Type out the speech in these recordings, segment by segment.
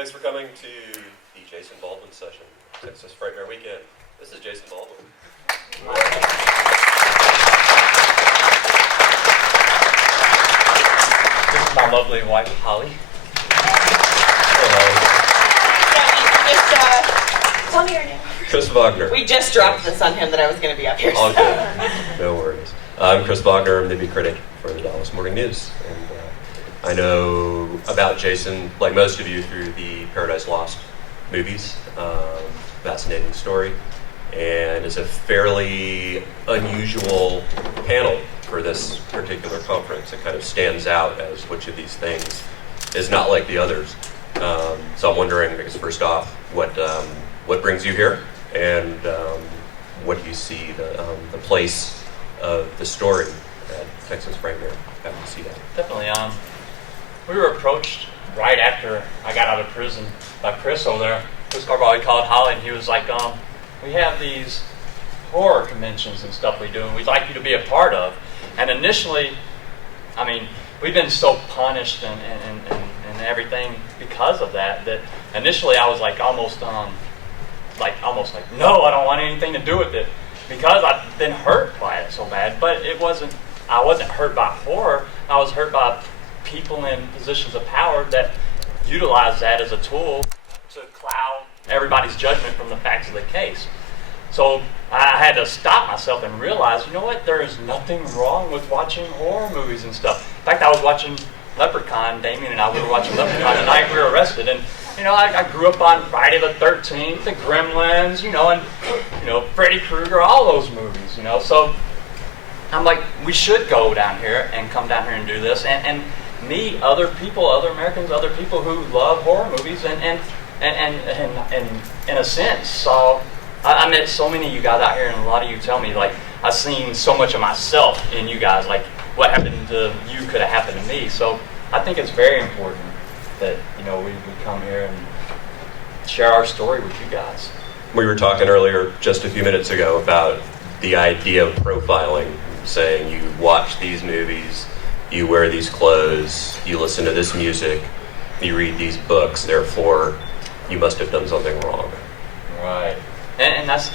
Thanks for coming to the Jason Baldwin session, Texas Frightmare Weekend. This is Jason Baldwin. This is my lovely wife, Holly. Tell me your name. Chris Vognar. We just dropped this on him that I was going to be up here. All good. No worries. I'm Chris Vognar. I'm the movie critic for the Dallas Morning News. And I know about Jason, like most of you, through the Paradise Lost movies. Fascinating story. And it's a fairly unusual panel for this particular conference. It kind of stands out as which of these things is not like the others. So I'm wondering, because first off, what brings you here, and what do you see the place of the story at Texas Frightmare? How do you see that? Definitely. We were approached right after I got out of prison by Chris over there. Chris Carvalho, he called Holly, and he was like, we have these horror conventions and stuff we do, and we'd like you to be a part of. And initially, I mean, we've been so punished and everything because of that initially I was like almost like, no, I don't want anything to do with it, because I've been hurt by it so bad. But I wasn't hurt by horror. I was hurt by people in positions of power that utilize that as a tool to cloud everybody's judgment from the facts of the case. So I had to stop myself and realize, you know what, there is nothing wrong with watching horror movies and stuff. In fact, I was watching Leprechaun, Damien and I were watching Leprechaun the night we were arrested, and I grew up on Friday the 13th, the Gremlins, and Freddy Krueger, all those movies, So I'm like, we should go down here and come down here and do this and meet other people, other Americans, other people who love horror movies and in a sense. So I met so many of you guys out here, and a lot of you tell me, like, I've seen so much of myself in you guys, like what happened to you could have happened to me. So I think it's very important that we come here and share our story with you guys. We were talking earlier, just a few minutes ago, about the idea of profiling, saying you watch these movies, you wear these clothes, you listen to this music, you read these books, therefore you must have done something wrong. Right. And that's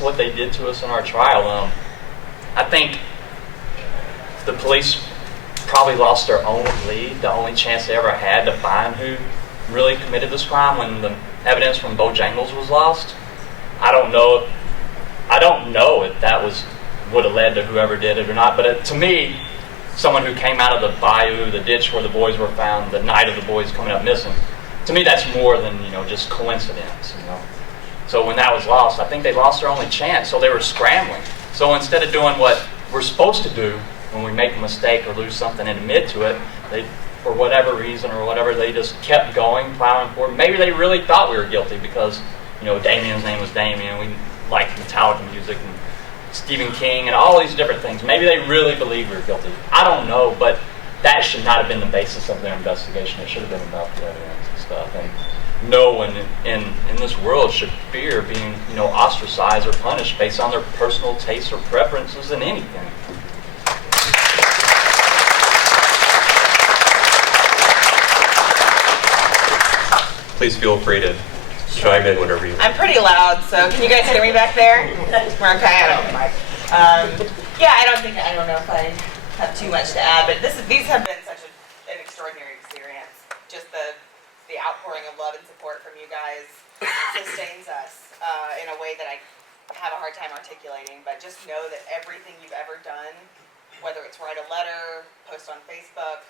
what they did to us in our trial. I think the police probably lost their only lead, the only chance they ever had to find who really committed this crime when the evidence from Bojangles was lost. I don't know if that would have led to whoever did it or not, but to me, someone who came out of the bayou, the ditch where the boys were found, the night of the boys coming up missing, to me that's more than just coincidence. So when that was lost, I think they lost their only chance, so they were scrambling. So instead of doing what we're supposed to do when we make a mistake or lose something and admit to it, they, for whatever reason or whatever, they just kept going, plowing forward. Maybe they really thought we were guilty because, Damien's name was Damien, we liked Metallica music and Stephen King and all these different things. Maybe they really believed we were guilty. I don't know, but that should not have been the basis of their investigation. It should have been about the evidence and stuff. And no one in this world should fear being, ostracized or punished based on their personal tastes or preferences in anything. Please feel free to chime in whenever you want. I'm pretty loud, so can you guys hear me back there? We're okay. I don't mind. I don't know if I have too much to add, but these have been such an extraordinary experience. Just the outpouring of love and support from you guys sustains us in a way that I have a hard time articulating. But just know that everything you've ever done, whether it's write a letter, post on Facebook,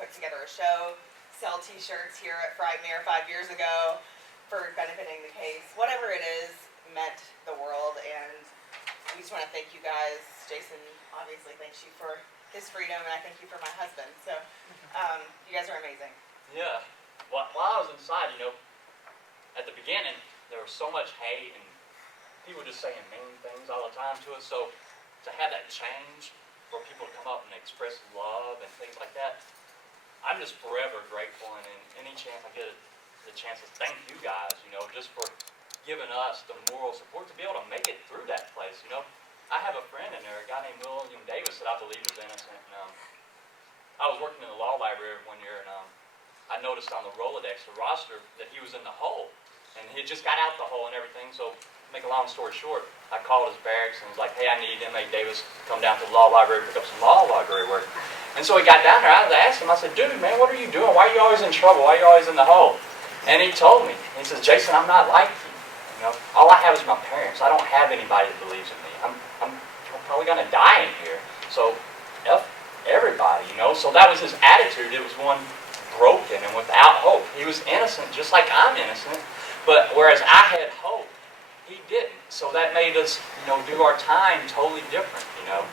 put together a show, sell t-shirts here at Frightmare 5 years ago for benefiting the case, whatever it is, meant the world. And we just want to thank you guys. Jason obviously thanks you for his freedom, and I thank you for my husband. So you guys are amazing. Yeah. While I was inside, at the beginning, there was so much hate and people just saying mean things all the time to us. So to have that change, for people to come up and express love and things like that, I'm just forever grateful, and any chance I get the chance to thank you guys, just for giving us the moral support to be able to make it through that place. I have a friend in there, a guy named William Davis that I believe was innocent. And, I was working in the law library one year, and I noticed on the Rolodex, the roster, that he was in the hole. And he had just got out the hole and everything, so make a long story short, I called his barracks and was like, hey, I need inmate Davis to come down to the law library, pick up some law library work. And so he got down there, I asked him, I said, dude, man, what are you doing? Why are you always in trouble? Why are you always in the hole? And he told me, he says, Jason, I'm not like you. You know, all I have is my parents. I don't have anybody that believes in me. I'm probably going to die in here. So, F everybody, you know. So that was his attitude. It was one broken and without hope. He was innocent, just like I'm innocent. But whereas I had hope, he didn't. So that made us, you know, do our time totally different, you know.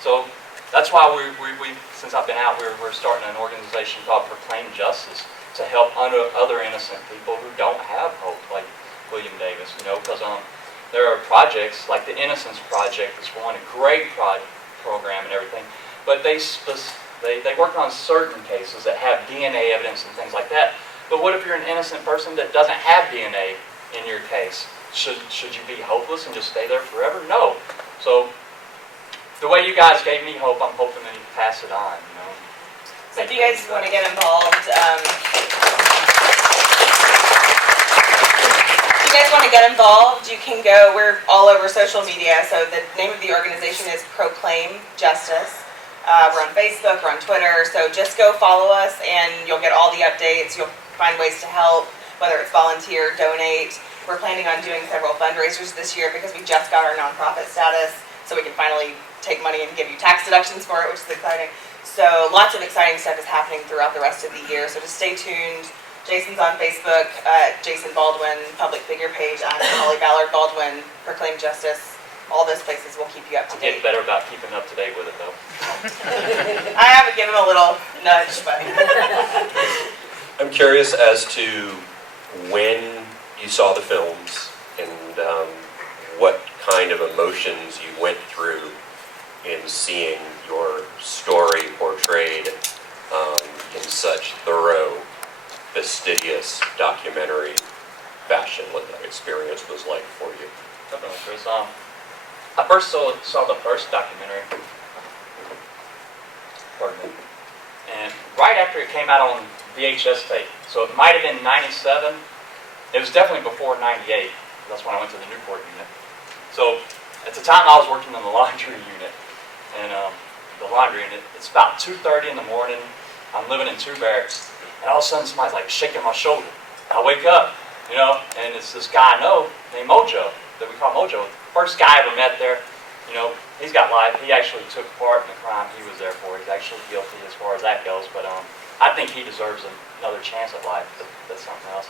So that's why we since I've been out, we're starting an organization called Proclaim Justice to help other innocent people who don't have hope, like William Davis, you know, because there are projects like the Innocence Project is one, a great program and everything, but they work on certain cases that have DNA evidence and things like that. But what if you're an innocent person that doesn't have DNA in your case? Should you be hopeless and just stay there forever? No. So the way you guys gave me hope, I'm hoping that you pass it on, you know. So if you guys want to get involved, you can go, we're all over social media, so the name of the organization is Proclaim Justice. We're on Facebook, we're on Twitter, so just go follow us and you'll get all the updates, you'll find ways to help, whether it's volunteer, donate. We're planning on doing several fundraisers this year because we just got our nonprofit status, so we can finally take money and give you tax deductions for it, which is exciting. So lots of exciting stuff is happening throughout the rest of the year, so just stay tuned. Jason's on Facebook, Jason Baldwin, public figure page. I'm Holly Ballard Baldwin, Proclaim Justice. All those places will keep you up to date. Get better about keeping up to date with it, though. I have to give him a little nudge, but... I'm curious as to when you saw the films and what kind of emotions you went through in seeing your story portrayed in such thorough, fastidious documentary fashion, what that experience was like for you. Definitely, Chris. I first saw the first documentary, pardon me, and right after it came out on VHS tape, so it might have been 97, it was definitely before 98, that's when I went to the Newport unit. So at the time I was working in the laundry unit, and the laundry unit, it's about 2:30 in the morning, I'm living in 2 barracks, and all of a sudden somebody's like shaking my shoulder. I wake up, you know, and it's this guy I know named Mojo, that we call Mojo. First guy I ever met there, you know, he's got life. He actually took part in the crime he was there for. He's actually guilty as far as that goes, but I think he deserves another chance at life. That's something else.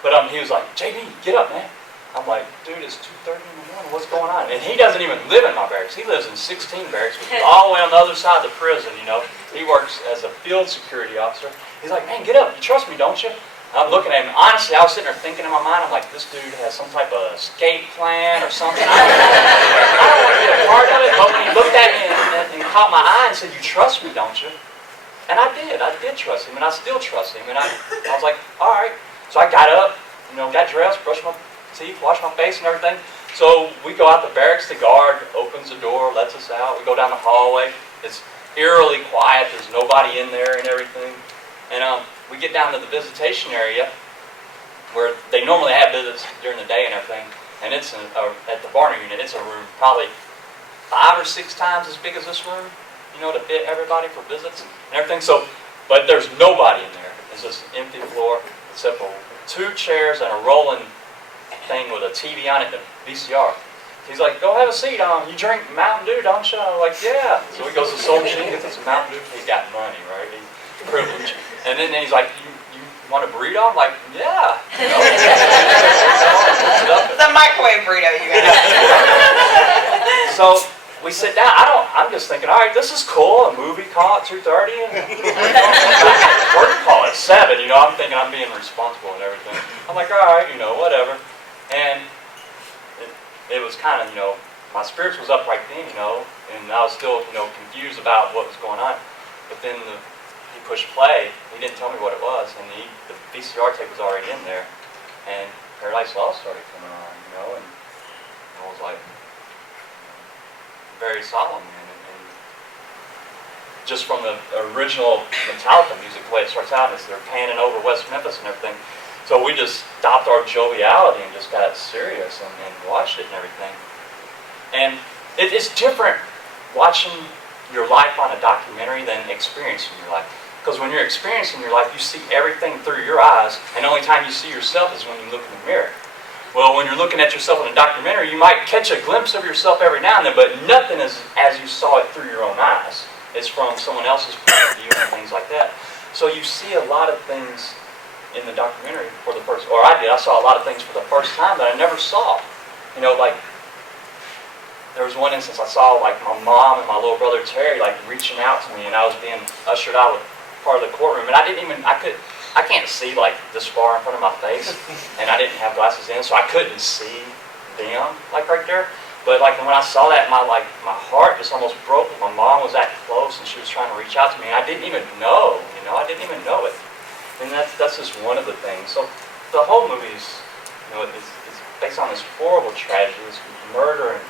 But he was like, JB, get up, man. I'm like, dude, it's 2:30 in the morning. What's going on? And he doesn't even live in my barracks. He lives in 16 barracks, which is all the way on the other side of the prison, you know. He works as a field security officer. He's like, man, get up. You trust me, don't you? I'm looking at him. Honestly, I was sitting there thinking in my mind, I'm like, this dude has some type of escape plan or something. I don't want to be a part of it. But when he looked at me and caught my eye and said, you trust me, don't you? And I did. I did trust him, and I still trust him. And I was like, all right. So I got up, you know, got dressed, brushed my teeth, washed my face and everything. So we go out the barracks. The guard opens the door, lets us out. We go down the hallway. It's eerily quiet. There's nobody in there and everything. And we get down to the visitation area where they normally have visits during the day and everything. And it's at the Vognar unit. It's a room probably 5 or 6 times as big as this room, you know, to fit everybody for visits and everything. So, but there's nobody in there. It's just an empty floor except for 2 chairs and a rolling thing with a TV on it and a VCR. He's like, go have a seat. You drink Mountain Dew, don't you? I'm like, yeah. So he goes to the soul machine, gets us some Mountain Dew. He's got money, right? He's privileged. And then he's like, you want a burrito? I'm like, yeah. You know? It's a microwave burrito, you guys. So we sit down. I'm just thinking, all right, this is cool. A movie call at 2:30 and work call at 7. You know, I'm thinking I'm being responsible and everything. I'm like, all right, you know, whatever. And it was kind of, you know, my spirits was up right then, you know, and I was still, you know, confused about what was going on. But then he pushed play. He didn't tell me what it was, and the VCR tape was already in there, and Paradise Lost started coming on, you know, and I was like, very solemn, and just from the original Metallica music, the way it starts out, is they're panning over West Memphis and everything. So we just stopped our joviality and just got serious and watched it and everything. And it's different watching your life on a documentary than experiencing your life. Because when you're experiencing your life, you see everything through your eyes, and the only time you see yourself is when you look in the mirror. Well, when you're looking at yourself in a documentary, you might catch a glimpse of yourself every now and then, but nothing is as you saw it through your own eyes. It's from someone else's point of view and things like that. So you see a lot of things in the documentary for the first, or I did. I saw a lot of things for the first time that I never saw. You know, like, there was one instance I saw, like, my mom and my little brother Terry, like, reaching out to me, and I was being ushered out of part of the courtroom, and I can't see, like, this far in front of my face, and I didn't have glasses in, so I couldn't see them, like, right there. But, like, when I saw that, my heart just almost broke. My mom was that close, and she was trying to reach out to me, and I didn't even know, you know, I didn't even know it. And that's just one of the things. So the whole movie is, you know, it's based on this horrible tragedy, this murder, and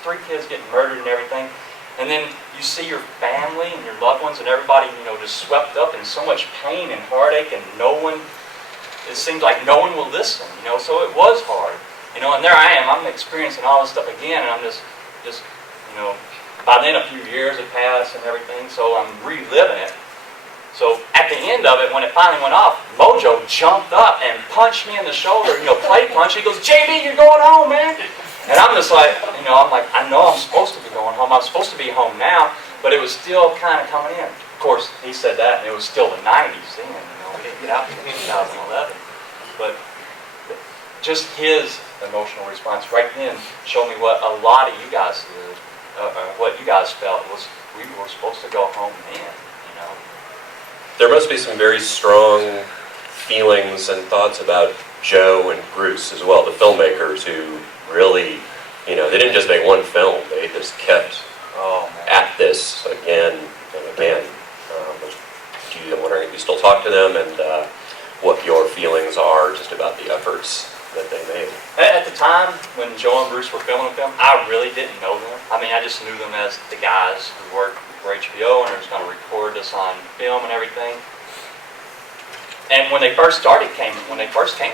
3 kids getting murdered and everything. And then you see your family and your loved ones and everybody, you know, just swept up in so much pain and heartache, and it seems like no one will listen, you know, so it was hard. You know, and there I am, I'm experiencing all this stuff again, and I'm just, you know, by then a few years had passed and everything, so I'm reliving it. So at the end of it, when it finally went off, Mojo jumped up and punched me in the shoulder, you know, play punch. He goes, "JB, you're going home, man." And I'm just like, you know, I know I'm supposed to be going home. I'm supposed to be home now, but it was still kind of coming in. Of course, he said that, and it was still the 90s then, you know, we didn't get out until 2011. But just his emotional response right then showed me what a lot of you guys did, what you guys felt was we were supposed to go home then, you know. There must be some very strong feelings and thoughts about Joe and Bruce as well, the filmmakers who really, you know, they didn't just make one film, they just kept at this again and again. I'm wondering if you still talk to them and what your feelings are just about the efforts that they made. At the time, when Joe and Bruce were filming the film, I really didn't know them. I mean, I just knew them as the guys who worked for HBO and were going to record this on film and everything. And when they first came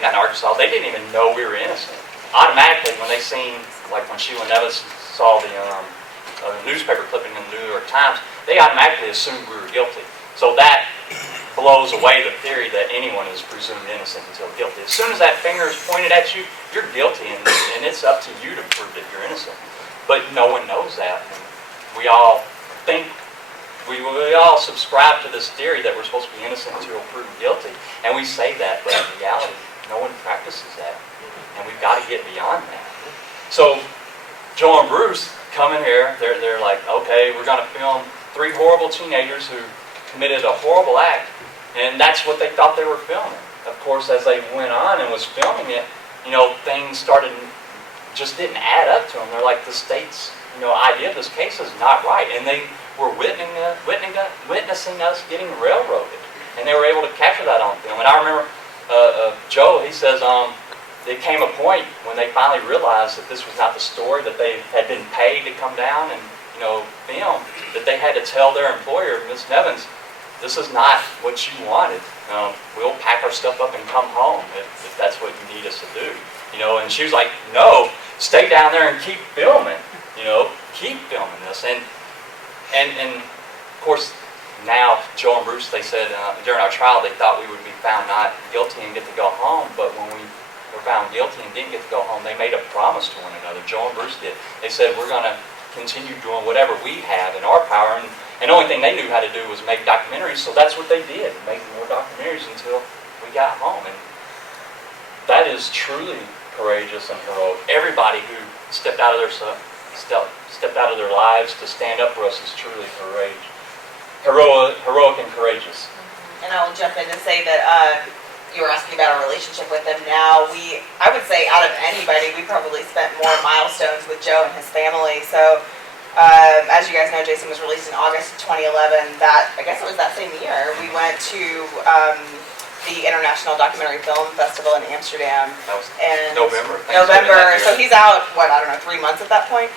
down to Arkansas, they didn't even know we were innocent. Automatically, when they seen, like when Sheila Nevis saw the newspaper clipping in the New York Times, they automatically assumed we were guilty. So that blows away the theory that anyone is presumed innocent until guilty. As soon as that finger is pointed at you, you're guilty, and it's up to you to prove that you're innocent. But no one knows that. And we all think, we all subscribe to this theory that we're supposed to be innocent until proven guilty. And we say that, but in reality, no one practices that. And we've got to get beyond that. So Joe and Bruce come in here, they're like, okay, we're going to film 3 horrible teenagers who committed a horrible act. And that's what they thought they were filming. Of course, as they went on and was filming it, you know, things just didn't add up to them. They're like, the state's, you know, idea of this case is not right. And they were witnessing us getting railroaded. And they were able to capture that on film. And I remember Joe, he says, there came a point when they finally realized that this was not the story that they had been paid to come down and, you know, film, that they had to tell their employer, Miss Nevins, this is not what you wanted. We'll pack our stuff up and come home if that's what you need us to do. You know, and she was like, no, stay down there and keep filming. You know, keep filming this. And of course, now Joe and Bruce, they said during our trial they thought we would be found not guilty and get to go home. But when we were found guilty and didn't get to go home, they made a promise to one another. Joe and Bruce did. They said, we're going to continue doing whatever we have in our power. And the only thing they knew how to do was make documentaries, so that's what they did, make more documentaries until we got home. And that is truly courageous and heroic. Everybody who stepped out of their lives to stand up for us is truly heroic and courageous. And I will jump in and say that you were asking about our relationship with them. Now, I would say out of anybody, we probably spent more milestones with Joe and his family. So, as you guys know, Jason was released in August 2011. I guess it was that same year. We went to the International Documentary Film Festival in Amsterdam. That was and November. November. So he's out, 3 months at that point.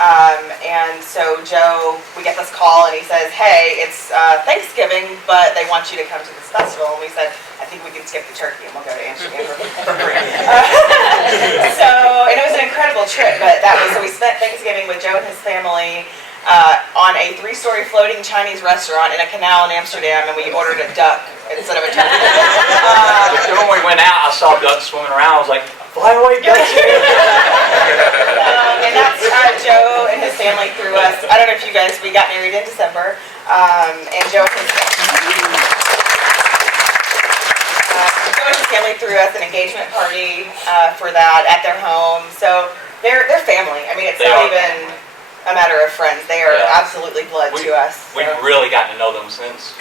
And so Joe, we get this call and he says, hey, it's Thanksgiving, but they want you to come to this festival. And we said, I think we can skip the turkey and we'll go to Amsterdam for free. So, and it was an incredible trip, but so we spent Thanksgiving with Joe and his family on a 3-story floating Chinese restaurant in a canal in Amsterdam, and we ordered a duck instead of a turkey. When we went out, I saw ducks swimming around. I was like, fly away, ducks! And that's Joe and his family threw us. I don't know if you guys, we got married in December, and Joe and his family threw us an engagement party for that at their home. So they're family. I mean, it's not even a matter of friends. They are absolutely blood to us. We've really gotten to know them since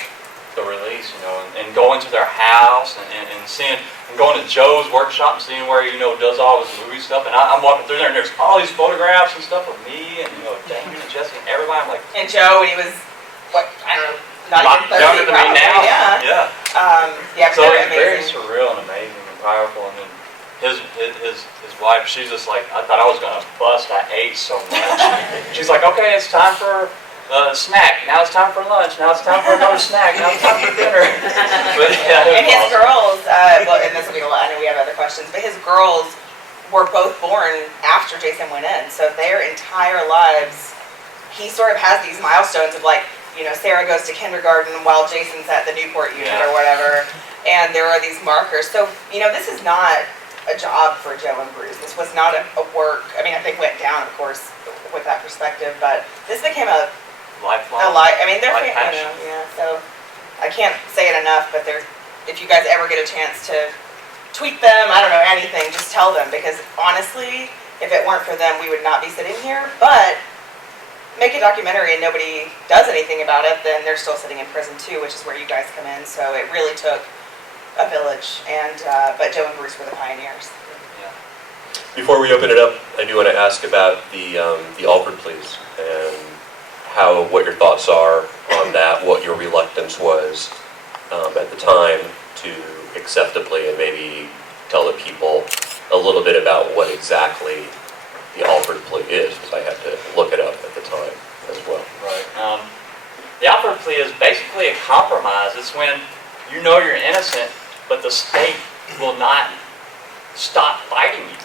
the release, and going to their house and seeing, and going to Joe's workshop and seeing where he, does all his movie stuff. And I'm walking through there and there's all these photographs and stuff of me and, Damon and Jesse and everybody. I'm like, and Joe, when he was, I don't know, not even 30, younger than me now. Yeah. So it's very surreal and amazing and powerful. And then his wife, she's just like, I thought I was gonna bust. I ate so much. She's like, okay, it's time for snack. Now it's time for lunch. Now it's time for another snack. Now it's time for dinner. But, and his girls, well, and this will be a lot. I know we have other questions, but his girls were both born after Jason went in, so their entire lives, he sort of has these milestones of like, Sarah goes to kindergarten while Jason's at the Newport unit or whatever, and there are these markers. So, this is not a job for Joe and Bruce. This was not a work. I mean, I think went down, of course, with that perspective, but this became a lifelong. I mean, they're so I can't say it enough, but if you guys ever get a chance to tweet them, I don't know, anything, just tell them, because honestly, if it weren't for them, we would not be sitting here. But make a documentary and nobody does anything about it, then they're still sitting in prison too, which is where you guys come in. So it really took a village, and but Joe and Bruce were the pioneers. Before we open it up, I do want to ask about the Alford pleas and what your thoughts are on that, what your reluctance was at the time to accept the plea, and maybe tell the people a little bit about what exactly the Alford plea is, because I had to look it up at the time as well. Right. The Alford plea is basically a compromise. It's when you know you're innocent, but the state will not stop fighting you.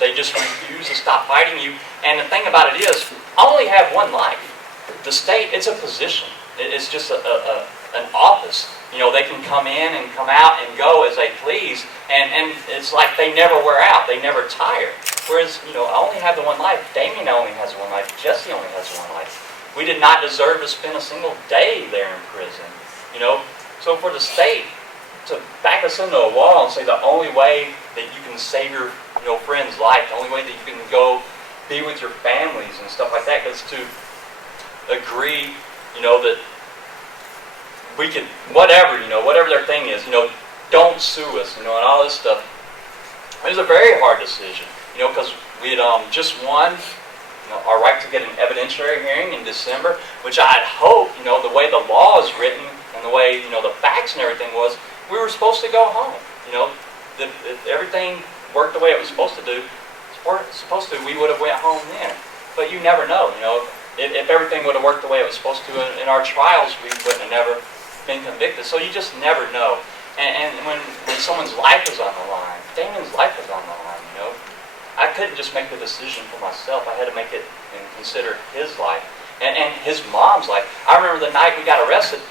They just refuse to stop fighting you. And the thing about it is, I only have one life. The state, it's a position. It's just an office. They can come in and come out and go as they please, and it's like they never wear out. They never tire. Whereas, I only have the one life. Damien only has one life. Jesse only has one life. We did not deserve to spend a single day there in prison. So for the state to back us into a wall and say the only way that you can save your friend's life, the only way that you can go be with your families and stuff like that, is to agree, that we could, whatever their thing is, don't sue us, and all this stuff. It was a very hard decision, because we had just won our right to get an evidentiary hearing in December, which I'd hope, the way the law is written and the way, the facts and everything was, we were supposed to go home. If everything worked the way it was supposed to we would have went home then. But you never know, If everything would have worked the way it was supposed to in our trials, we wouldn't have never been convicted. So you just never know. And when someone's life is on the line, Damien's life is on the line, I couldn't just make the decision for myself. I had to make it and consider his life and his mom's life. I remember the night we got arrested,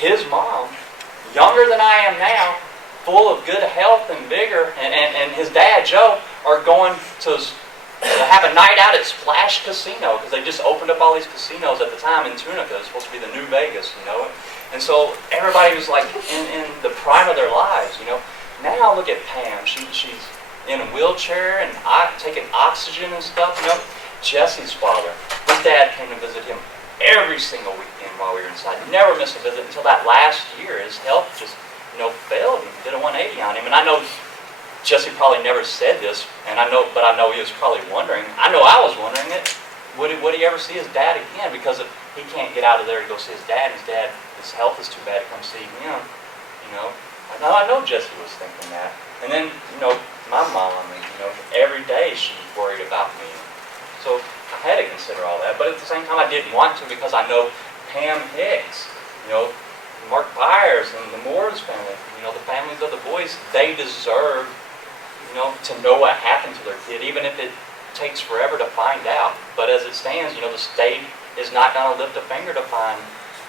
his mom, younger than I am now, full of good health and vigor, and his dad, Joe, are going to have a night out at Splash Casino, because they just opened up all these casinos at the time in Tunica. It was supposed to be the new Vegas, And so everybody was like in the prime of their lives, Now look at Pam. She's in a wheelchair and taking oxygen and stuff, Jesse's father, his dad came to visit him every single weekend while we were inside. Never missed a visit until that last year. His health just, failed him. Did a 180 on him. And I know Jesse probably never said this, but I know he was probably wondering. I know I was wondering it. Would he ever see his dad again? Because if he can't get out of there to go see his dad, his health is too bad to come see him. I know Jesse was thinking that. And then, my mom, every day she's worried about me. So I had to consider all that, but at the same time I didn't want to, because I know Pam Hicks, Mark Byers and the Moore's family, the families of the boys, they deserve, to know what happened to their kid, even if it takes forever to find out. But as it stands, the state is not going to lift a finger to find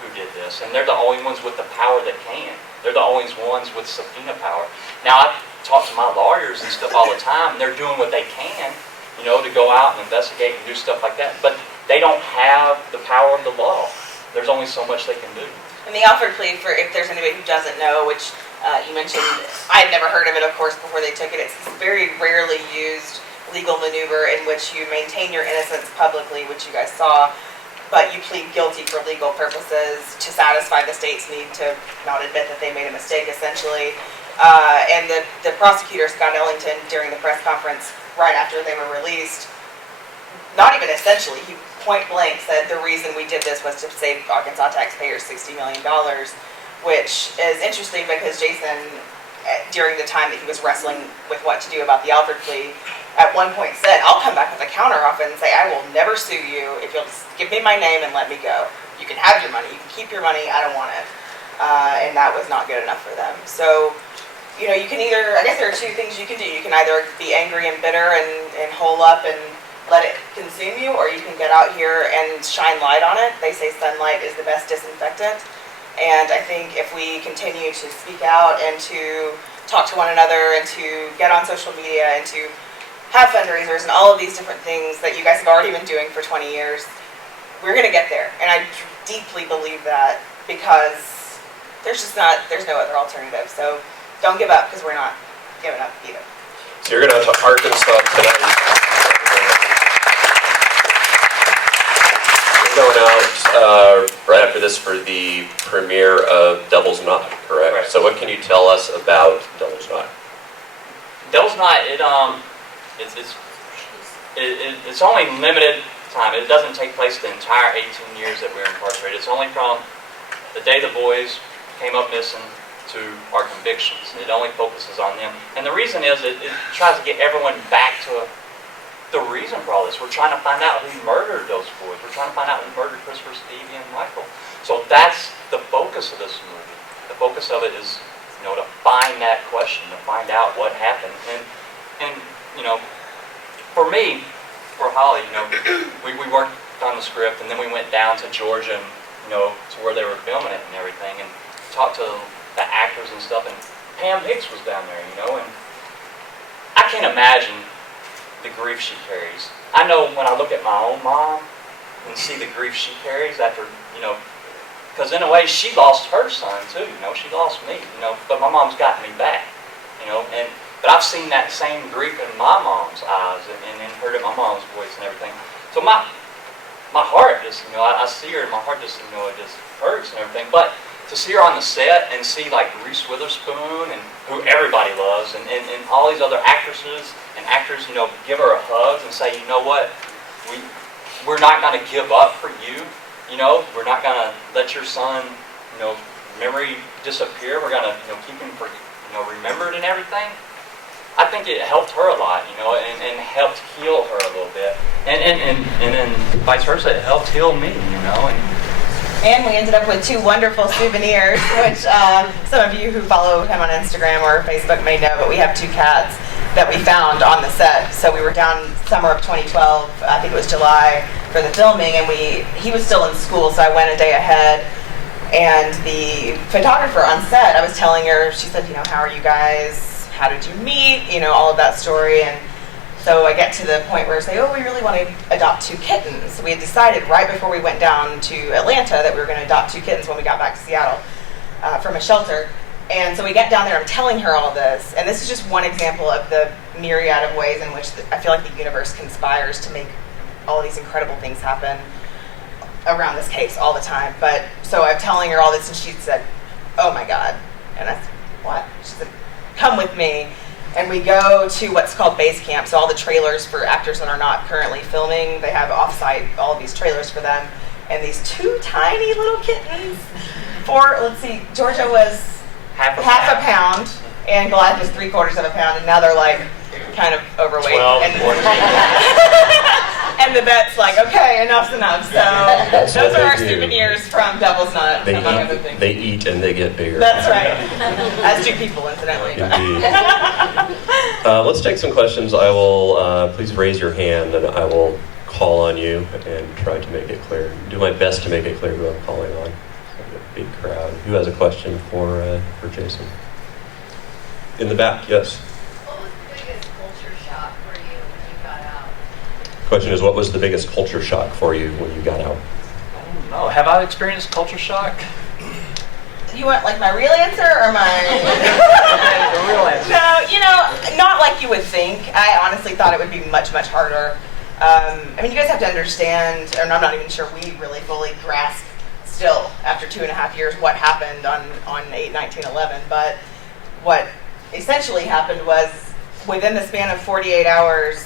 who did this, and they're the only ones with the power that can. They're the only ones with subpoena power. Now, I talk to my lawyers and stuff all the time, and they're doing what they can, to go out and investigate and do stuff like that, but they don't have the power of the law. There's only so much they can do. And the Alford plea, for if there's anybody who doesn't know, which you mentioned, I had never heard of it, of course, before they took it. It's a very rarely used legal maneuver in which you maintain your innocence publicly, which you guys saw, but you plead guilty for legal purposes to satisfy the state's need to not admit that they made a mistake, essentially. And the prosecutor, Scott Ellington, during the press conference right after they were released, not even essentially, he point blank said the reason we did this was to save Arkansas taxpayers $60 million, which is interesting because Jason, during the time that he was wrestling with what to do about the Alford plea, at one point said, I'll come back with a counteroffer and say, I will never sue you if you'll just give me my name and let me go. You can have your money, you can keep your money, I don't want it. And that was not good enough for them. So, you can either, I guess there are two things you can do. You can either be angry and bitter and hole up and let it consume you, or you can get out here and shine light on it. They say sunlight is the best disinfectant. And I think if we continue to speak out and to talk to one another and to get on social media and to have fundraisers and all of these different things that you guys have already been doing for 20 years, we're going to get there. And I deeply believe that, because there's no other alternative. So don't give up, because we're not giving up either. So you're going to Arkansas tonight. Going out right after this for the premiere of Devil's Knot, correct? Right. So what can you tell us about Devil's Knot? Devil's Knot, it's only limited time. It doesn't take place the entire 18 years that we're incarcerated. It's only from the day the boys came up missing to our convictions. It only focuses on them. And the reason is it tries to get everyone back to the reason for all this. We're trying to find out who murdered those boys. We're trying to find out who murdered Christopher, Stevie, and Michael. So that's the focus of this movie. The focus of it is, to find that question, to find out what happened. And for me, for Holly, we worked on the script, and then we went down to Georgia, and, to where they were filming it and everything, and talked to the actors and stuff. And Pam Hicks was down there, and I can't imagine the grief she carries. I know when I look at my own mom and see the grief she carries after, because in a way she lost her son too, she lost me, but my mom's gotten me back, but I've seen that same grief in my mom's eyes and heard it in my mom's voice and everything. So my heart just, I see her and my heart just, it just hurts and everything. But to see her on the set and see like Reese Witherspoon and who everybody loves and all these other actresses and actors, give her a hug and say, you know what, we're not going to give up for you, we're not going to let your son, memory disappear. We're going to, keep him for, remembered and everything. I think it helped her a lot, and helped heal her a little bit, and then vice versa, it helped heal me, And we ended up with 2 wonderful souvenirs, which some of you who follow him on Instagram or Facebook may know, but we have 2 cats that we found on the set. So we were down summer of 2012, I think it was July, for the filming, and he was still in school, so I went a day ahead. And the photographer on set, I was telling her, she said, how are you guys? How did you meet? All of that story. And so I get to the point where I say, we really want to adopt 2 kittens. So we had decided right before we went down to Atlanta that we were going to adopt 2 kittens when we got back to Seattle from a shelter. And so we get down there, I'm telling her all this. And this is just one example of the myriad of ways in which I feel like the universe conspires to make all these incredible things happen around this case all the time. But so I'm telling her all this, and she said, oh my God. And I said, what? She said, come with me. And we go to what's called base camp. So all the trailers for actors that are not currently filming, they have off-site all of these trailers for them. And these 2 tiny little kittens, Georgia was half a pound, and Goliath was 3/4 of a pound, and now they're like kind of overweight. 12, and, 14. And the vet's like, okay, enough's enough. So That's those what are our they do. souvenirs from Devil's Nut, They among other things. eat and they get bigger. That's right. As do people, incidentally. Indeed. Let's take some questions. I will, please raise your hand and I will call on you and try to make it clear. Do my best to make it clear who I'm calling on. A big crowd. Who has a question for Jason? In the back, yes. What was the biggest culture shock for you when you got out? Question is, what was the biggest culture shock for you when you got out? I don't know. Have I experienced culture shock? You want like my real answer or my? The real answer. No, not like you would think. I honestly thought it would be much, much harder. I mean, you guys have to understand, and I'm not even sure we really fully grasp still after 2.5 years what happened on 8/19/11. But what essentially happened was within the span of 48 hours,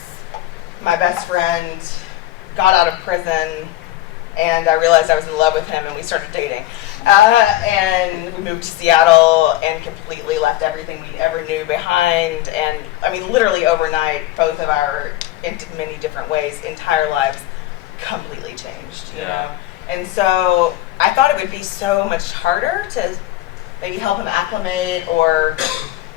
my best friend got out of prison, and I realized I was in love with him, and we started dating. And we moved to Seattle and completely left everything we ever knew behind. And I mean, literally overnight, both of our, in many different ways, entire lives completely changed, you know? And so I thought it would be so much harder to maybe help him acclimate, or,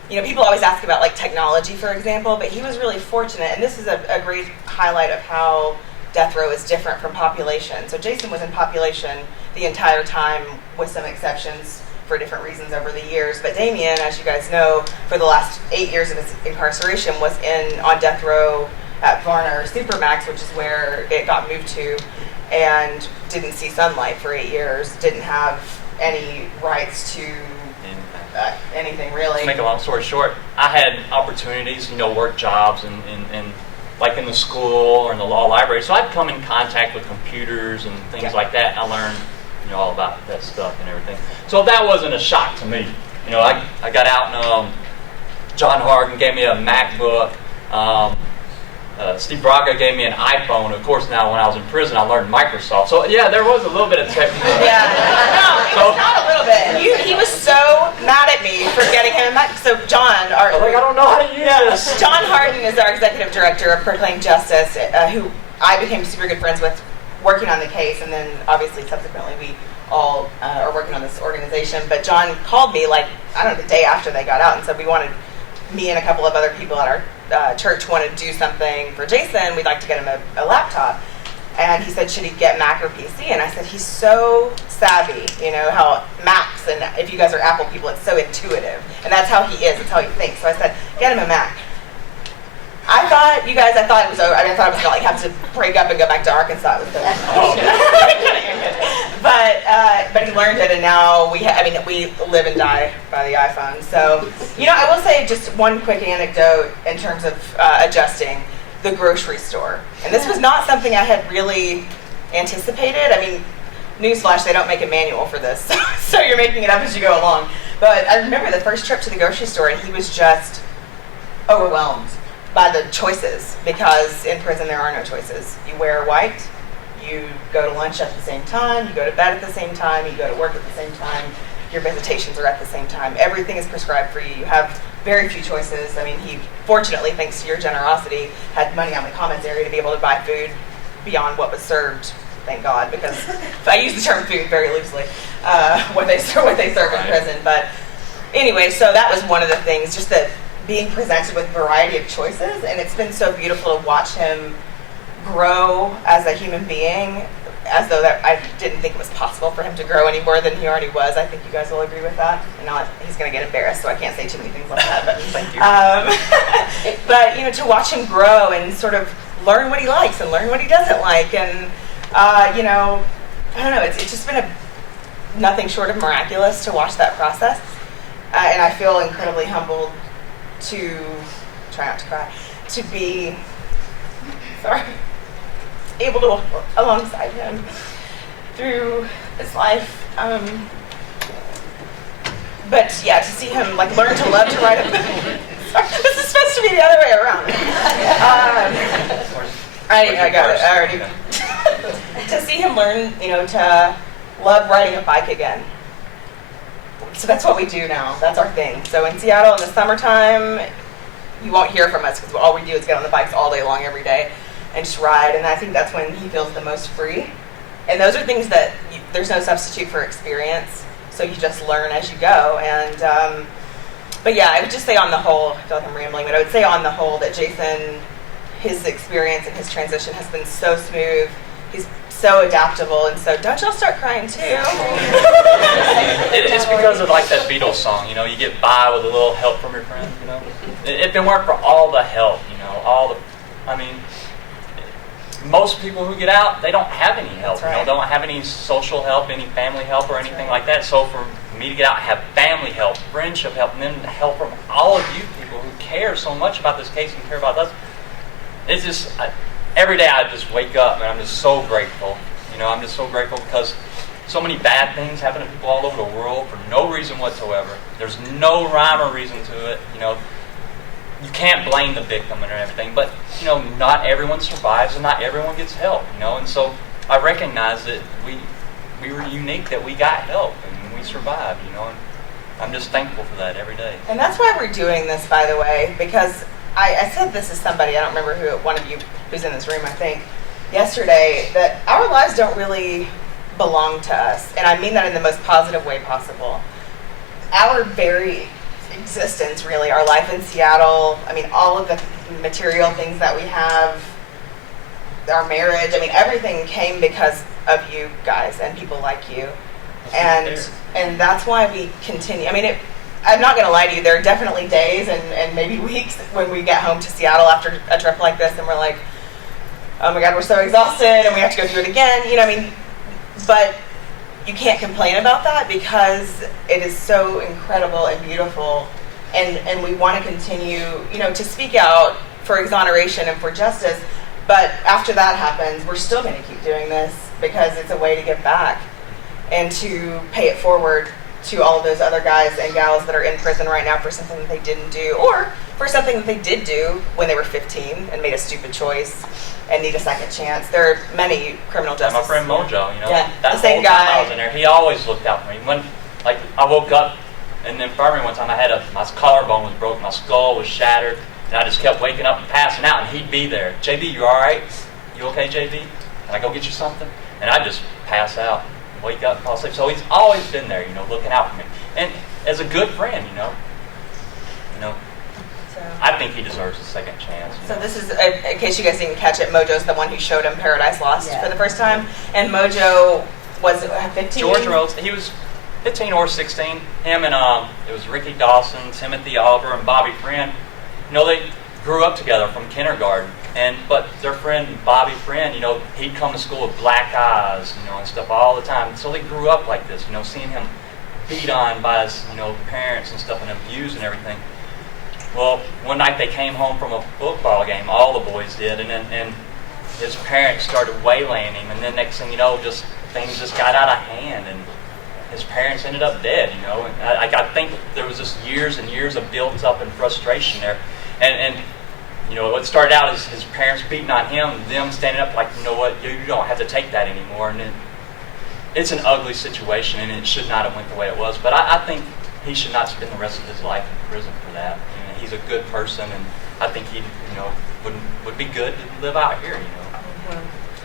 you know, people always ask about like technology, for example, but he was really fortunate. And this is a great highlight of how death row is different from population. So Jason was in population the entire time, with some exceptions for different reasons over the years. But Damien, as you guys know, for the last 8 years of his incarceration was on death row at Vognar Supermax, which is where it got moved to, and didn't see sunlight for 8 years, didn't have any rights to anything really. To make a long story short, I had opportunities, work jobs and like in the school or in the law library. So I'd come in contact with computers and things like that. And I learned, all about that stuff and everything. So that wasn't a shock to me. I got out and John Harden gave me a MacBook. Steve Braga gave me an iPhone. Of course, now when I was in prison, I learned Microsoft. So yeah, there was a little bit of technical. Yeah, no, it was not a little bit. He was so mad at me for getting him a Mac. So John, I don't know how to use this. John Harden is our executive director of Proclaim Justice, who I became super good friends with working on the case, and then obviously subsequently we all are working on this organization. But John called me the day after they got out and said me and a couple of other people at our church wanted to do something for Jason. We'd like to get him a laptop. And he said, should he get Mac or PC? And I said, he's so savvy, how Macs, and if you guys are Apple people, it's so intuitive. And that's how he is, that's how he thinks. So I said, get him a Mac. I thought it was over. I thought I was going to have to break up and go back to Arkansas. It was but he learned it, and now we live and die by the iPhone. So, I will say just one quick anecdote in terms of adjusting the grocery store. And this was not something I had really anticipated. I mean, newsflash, they don't make a manual for this, so you're making it up as you go along. But I remember the first trip to the grocery store, and he was just overwhelmed by the choices, because in prison there are no choices. You wear white, you go to lunch at the same time, you go to bed at the same time, you go to work at the same time, your visitations are at the same time. Everything is prescribed for you. You have very few choices. I mean, he fortunately, thanks to your generosity, had money on the commons area to be able to buy food beyond what was served. Thank God, because I use the term food very loosely, what they serve in prison. But anyway, so that was one of the things, just that being presented with a variety of choices, and it's been so beautiful to watch him grow as a human being, as though that I didn't think it was possible for him to grow any more than he already was. I think you guys will agree with that. And he's going to get embarrassed, so I can't say too many things like that. But thank you. But to watch him grow and sort of learn what he likes and learn what he doesn't like, and I don't know. It's just been nothing short of miraculous to watch that process, and I feel incredibly humbled to try not to cry, to be able to walk alongside him through his life. But yeah, to see him learn to love to ride a boat. This is supposed to be the other way around. I got it. I already. To see him learn, to love riding a bike again. So that's what we do now. That's our thing. So in Seattle in the summertime, you won't hear from us because all we do is get on the bikes all day long every day. and just ride. And I think that's when he feels the most free. And those are things that there's no substitute for experience. So you just learn as you go. And but yeah, I would just say on the whole, I feel like I'm rambling, but I would say on the whole that Jason, his experience and his transition has been so smooth. He's so adaptable, and so don't y'all start crying too. It's because of like that Beatles song, you get by with a little help from your friend, If it weren't for all the help, most people who get out, they don't have any help, That's right. Don't have any social help, any family help or anything like that. So for me to get out and have family help, friendship help, and then help from all of you people who care so much about this case and care about us, it's just, every day I just wake up and I'm just so grateful. I'm just so grateful because so many bad things happen to people all over the world for no reason whatsoever. There's no rhyme or reason to it. You can't blame the victim and everything, but not everyone survives and not everyone gets help. And so I recognize that we were unique, that we got help and we survived. And I'm just thankful for that every day. And that's why we're doing this, by the way, because I said this to somebody, I don't remember who, one of you who's in this room, I think, yesterday, that our lives don't really belong to us. And I mean that in the most positive way possible. Our very existence, really, our life in Seattle, all of the material things that we have, our marriage, everything came because of you guys and people like you. And that's why we continue. I'm not going to lie to you, there are definitely days and maybe weeks when we get home to Seattle after a trip like this and we're like, oh my God, we're so exhausted and we have to go do it again. But you can't complain about that because it is so incredible and beautiful. And we want to continue, to speak out for exoneration and for justice. But after that happens, we're still going to keep doing this because it's a way to give back and to pay it forward to all of those other guys and gals that are in prison right now for something that they didn't do, or for something that they did do when they were 15 and made a stupid choice and need a second chance. There are many criminal justice. My friend Mojo, Yeah, that the same whole time guy. I was in there, he always looked out for me. When, I woke up in the infirmary one time, my collarbone was broken, my skull was shattered, and I just kept waking up and passing out, and he'd be there. JB, you all right? You okay, JB? Can I go get you something? And I'd just pass out, wake up and fall asleep. So he's always been there, looking out for me. And as a good friend, So I think he deserves a second chance. So this is, in case you guys didn't catch it, Mojo's the one who showed him Paradise Lost for the first time. And Mojo was 15? George Rhodes, he was 15 or 16. Him and it was Ricky Dawson, Timothy Oliver, and Bobby Friend. They grew up together from kindergarten. But their friend, Bobby Friend, he'd come to school with black eyes, and stuff all the time. So they grew up like this, seeing him beat on by his, parents and stuff and abused and everything. Well, one night they came home from a football game, all the boys did, and his parents started waylaying him, and then next thing you know, things just got out of hand, and his parents ended up dead, And I think there was just years and years of built up and frustration there, and what started out as his parents beating on him, them standing up like, you know what, you don't have to take that anymore, and then it's an ugly situation, and it should not have went the way it was, but I think he should not spend the rest of his life in prison for that. He's a good person, and I think he, would be good to live out here, Mm-hmm.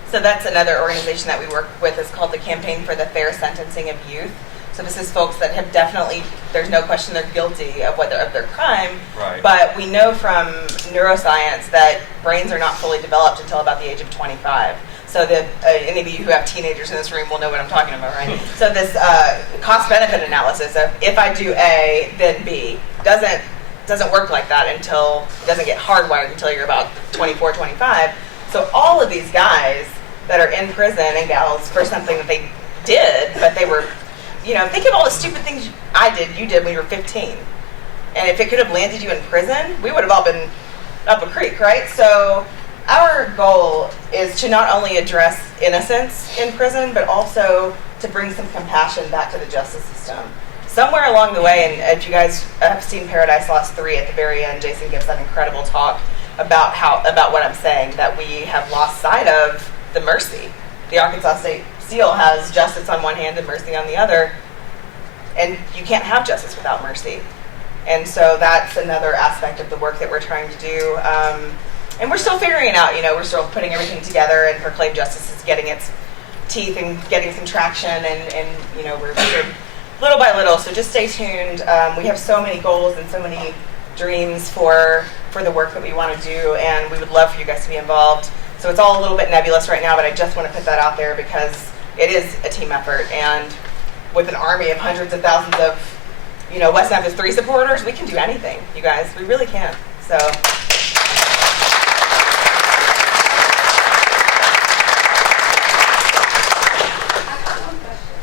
So that's another organization that we work with. Is called the Campaign for the Fair Sentencing of Youth. So this is folks that have definitely, there's no question they're guilty of their crime. Right. But we know from neuroscience that brains are not fully developed until about the age of 25. So that any of you who have teenagers in this room will know what I'm talking about, right? So this cost-benefit analysis of if I do A, then B doesn't work like that until it doesn't get hardwired until you're about 24, 25. So all of these guys that are in prison and gals for something that they did, but they were, think of all the stupid things you did when you were 15. And if it could have landed you in prison, we would have all been up a creek, right? So our goal is to not only address innocence in prison, but also to bring some compassion back to the justice system. Somewhere along the way, and if you guys have seen Paradise Lost 3 at the very end, Jason gives that incredible talk about what I'm saying, that we have lost sight of the mercy. The Arkansas State Seal has justice on one hand and mercy on the other, and you can't have justice without mercy. And so that's another aspect of the work that we're trying to do. and we're still figuring it out. We're still putting everything together, and proclaimed justice is getting its teeth and getting some traction, and we're little by little. So just stay tuned. We have so many goals and so many dreams for the work that we want to do, and we would love for you guys to be involved. So it's all a little bit nebulous right now, but I just want to put that out there because it is a team effort, and with an army of hundreds of thousands of West Memphis 3 supporters, we can do anything, you guys. We really can. So.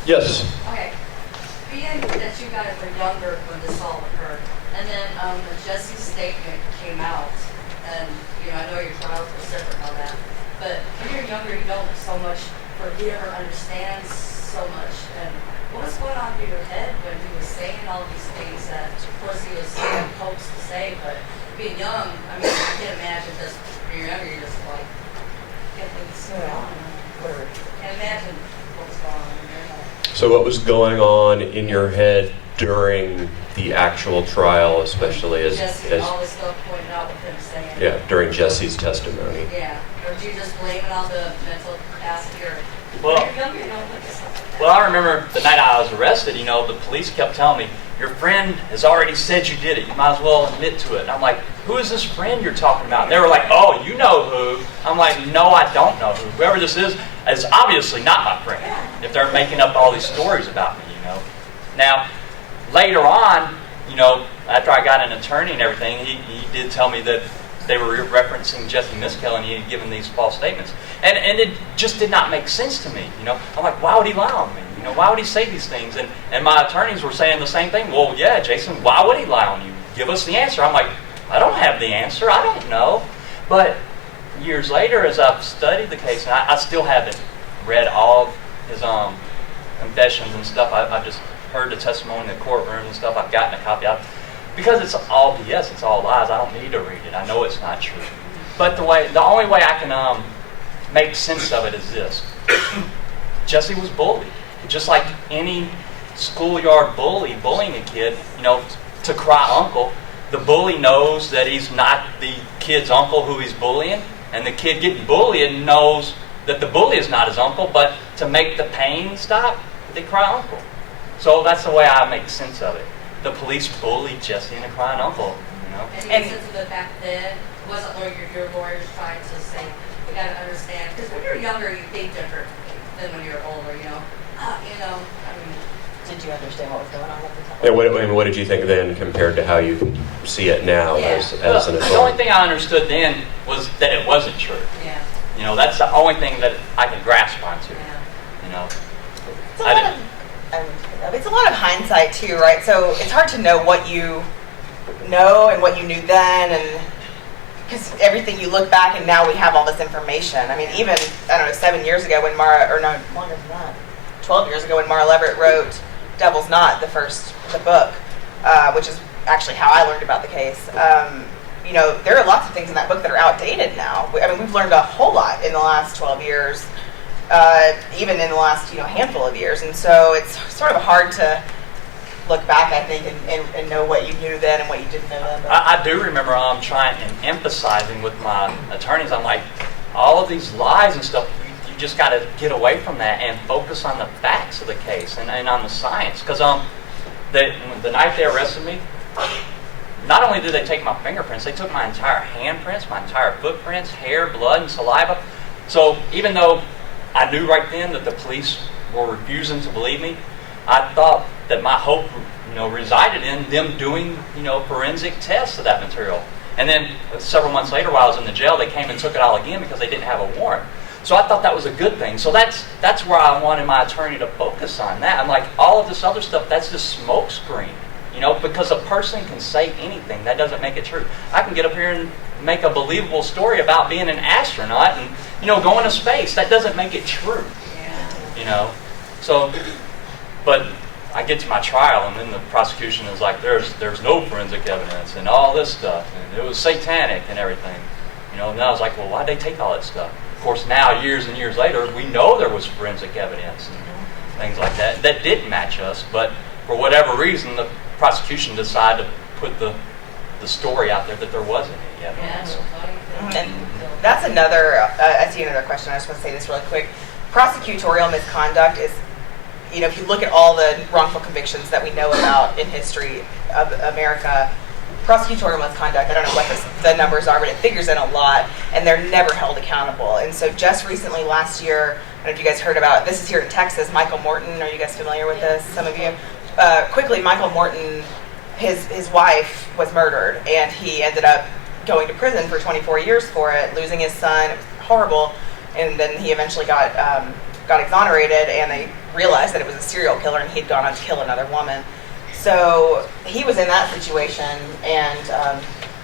Yes. Okay. Being that you guys were younger when this all occurred, and then when Jesse's statement came out, and I know your trials were separate and all that, but when you're younger, you don't so much forgive or understand so much. And what was going on through your head when he was saying all these things that, of course, he was hopes to say, but being young, I mean, I can't imagine just when you're younger, you're just like, can't think it's going on. Can't imagine what was going on in your head. So what was going on in your head during the actual trial, especially as all this stuff pointed out with him saying. Yeah, during Jesse's testimony. Yeah. Or do you just blame it on the mental capacity or Well, when you're younger, you don't look at stuff like that? Well, I remember the night I was arrested, the police kept telling me, your friend has already said you did it. You might as well admit to it. And I'm like, who is this friend you're talking about? And they were like, oh, you know who. I'm like, no, I don't know who. Whoever this is obviously not my friend. If they're making up all these stories about me, Now, later on, after I got an attorney and everything, he did tell me that they were referencing Jesse Miskell and he had given these false statements. And it just did not make sense to me. I'm like, why would he lie on me? Why would he say these things? And my attorneys were saying the same thing. Well, yeah, Jason, why would he lie on you? Give us the answer. I'm like, I don't have the answer. I don't know. But years later, as I've studied the case, and I still haven't read all of his confessions and stuff. I've just heard the testimony in the courtroom and stuff. I've gotten a copy of it. Because it's all BS, it's all lies. I don't need to read it. I know it's not true. But the only way I can make sense of it is this. Jesse was bullied. Just like any schoolyard bullying a kid, to cry uncle, the bully knows that he's not the kid's uncle who he's bullying, and the kid getting bullied knows that the bully is not his uncle, but to make the pain stop, they cry uncle. So that's the way I make sense of it. The police bullied Jesse into crying uncle, And you get sense of it back then, it wasn't your lawyers trying to say, we got to understand, because when you're younger, you think differently than when you're older, Did you understand what was going on at the time? And what did you think then compared to how you see it now as an adult? The only thing I understood then was that it wasn't true. Yeah. That's the only thing that I can grasp onto. Yeah. It's a lot of hindsight too, right? So it's hard to know what you know and what you knew then, and because everything you look back and now we have all this information. I mean, even 7 years ago when longer than that, 12 years ago when Mara Leverett wrote Devil's Knot, the book, which is actually how I learned about the case. There are lots of things in that book that are outdated now. We've learned a whole lot in the last 12 years. Even in the last handful of years, and so it's sort of hard to look back, I think, and know what you knew then and what you didn't know then. I do remember trying and emphasizing with my attorneys. I'm like, all of these lies and stuff. You just got to get away from that and focus on the facts of the case and on the science. Because the night they arrested me, not only did they take my fingerprints, they took my entire handprints, my entire footprints, hair, blood, and saliva. So even though I knew right then that the police were refusing to believe me, I thought that my hope, resided in them doing, forensic tests of that material. And then several months later, while I was in the jail, they came and took it all again because they didn't have a warrant. So I thought that was a good thing. So that's where I wanted my attorney to focus on that. I'm like, all of this other stuff, that's just smoke screen. Because a person can say anything. That doesn't make it true. I can get up here and make a believable story about being an astronaut and, going to space. That doesn't make it true. Yeah. So, but I get to my trial and then the prosecution is like, there's no forensic evidence and all this stuff. And it was satanic and everything. And I was like, well, why'd they take all that stuff? Of course, now, years and years later, we know there was forensic evidence and things like that that didn't match us. But for whatever reason, the prosecution decided to put the story out there that there wasn't any evidence. And that's another, I see another question. I just want to say this really quick. Prosecutorial misconduct is, if you look at all the wrongful convictions that we know about in history of America, prosecutorial misconduct, I don't know what the numbers are, but it figures in a lot, and they're never held accountable. And so just recently, last year, I don't know if you guys heard about, this is here in Texas, Michael Morton. Are you guys familiar with this? Some of you? Quickly, Michael Morton, his wife was murdered, and he ended up going to prison for 24 years for it, losing his son. It was horrible. And then he eventually got exonerated, and they realized that it was a serial killer, and he'd gone on to kill another woman. So he was in that situation, and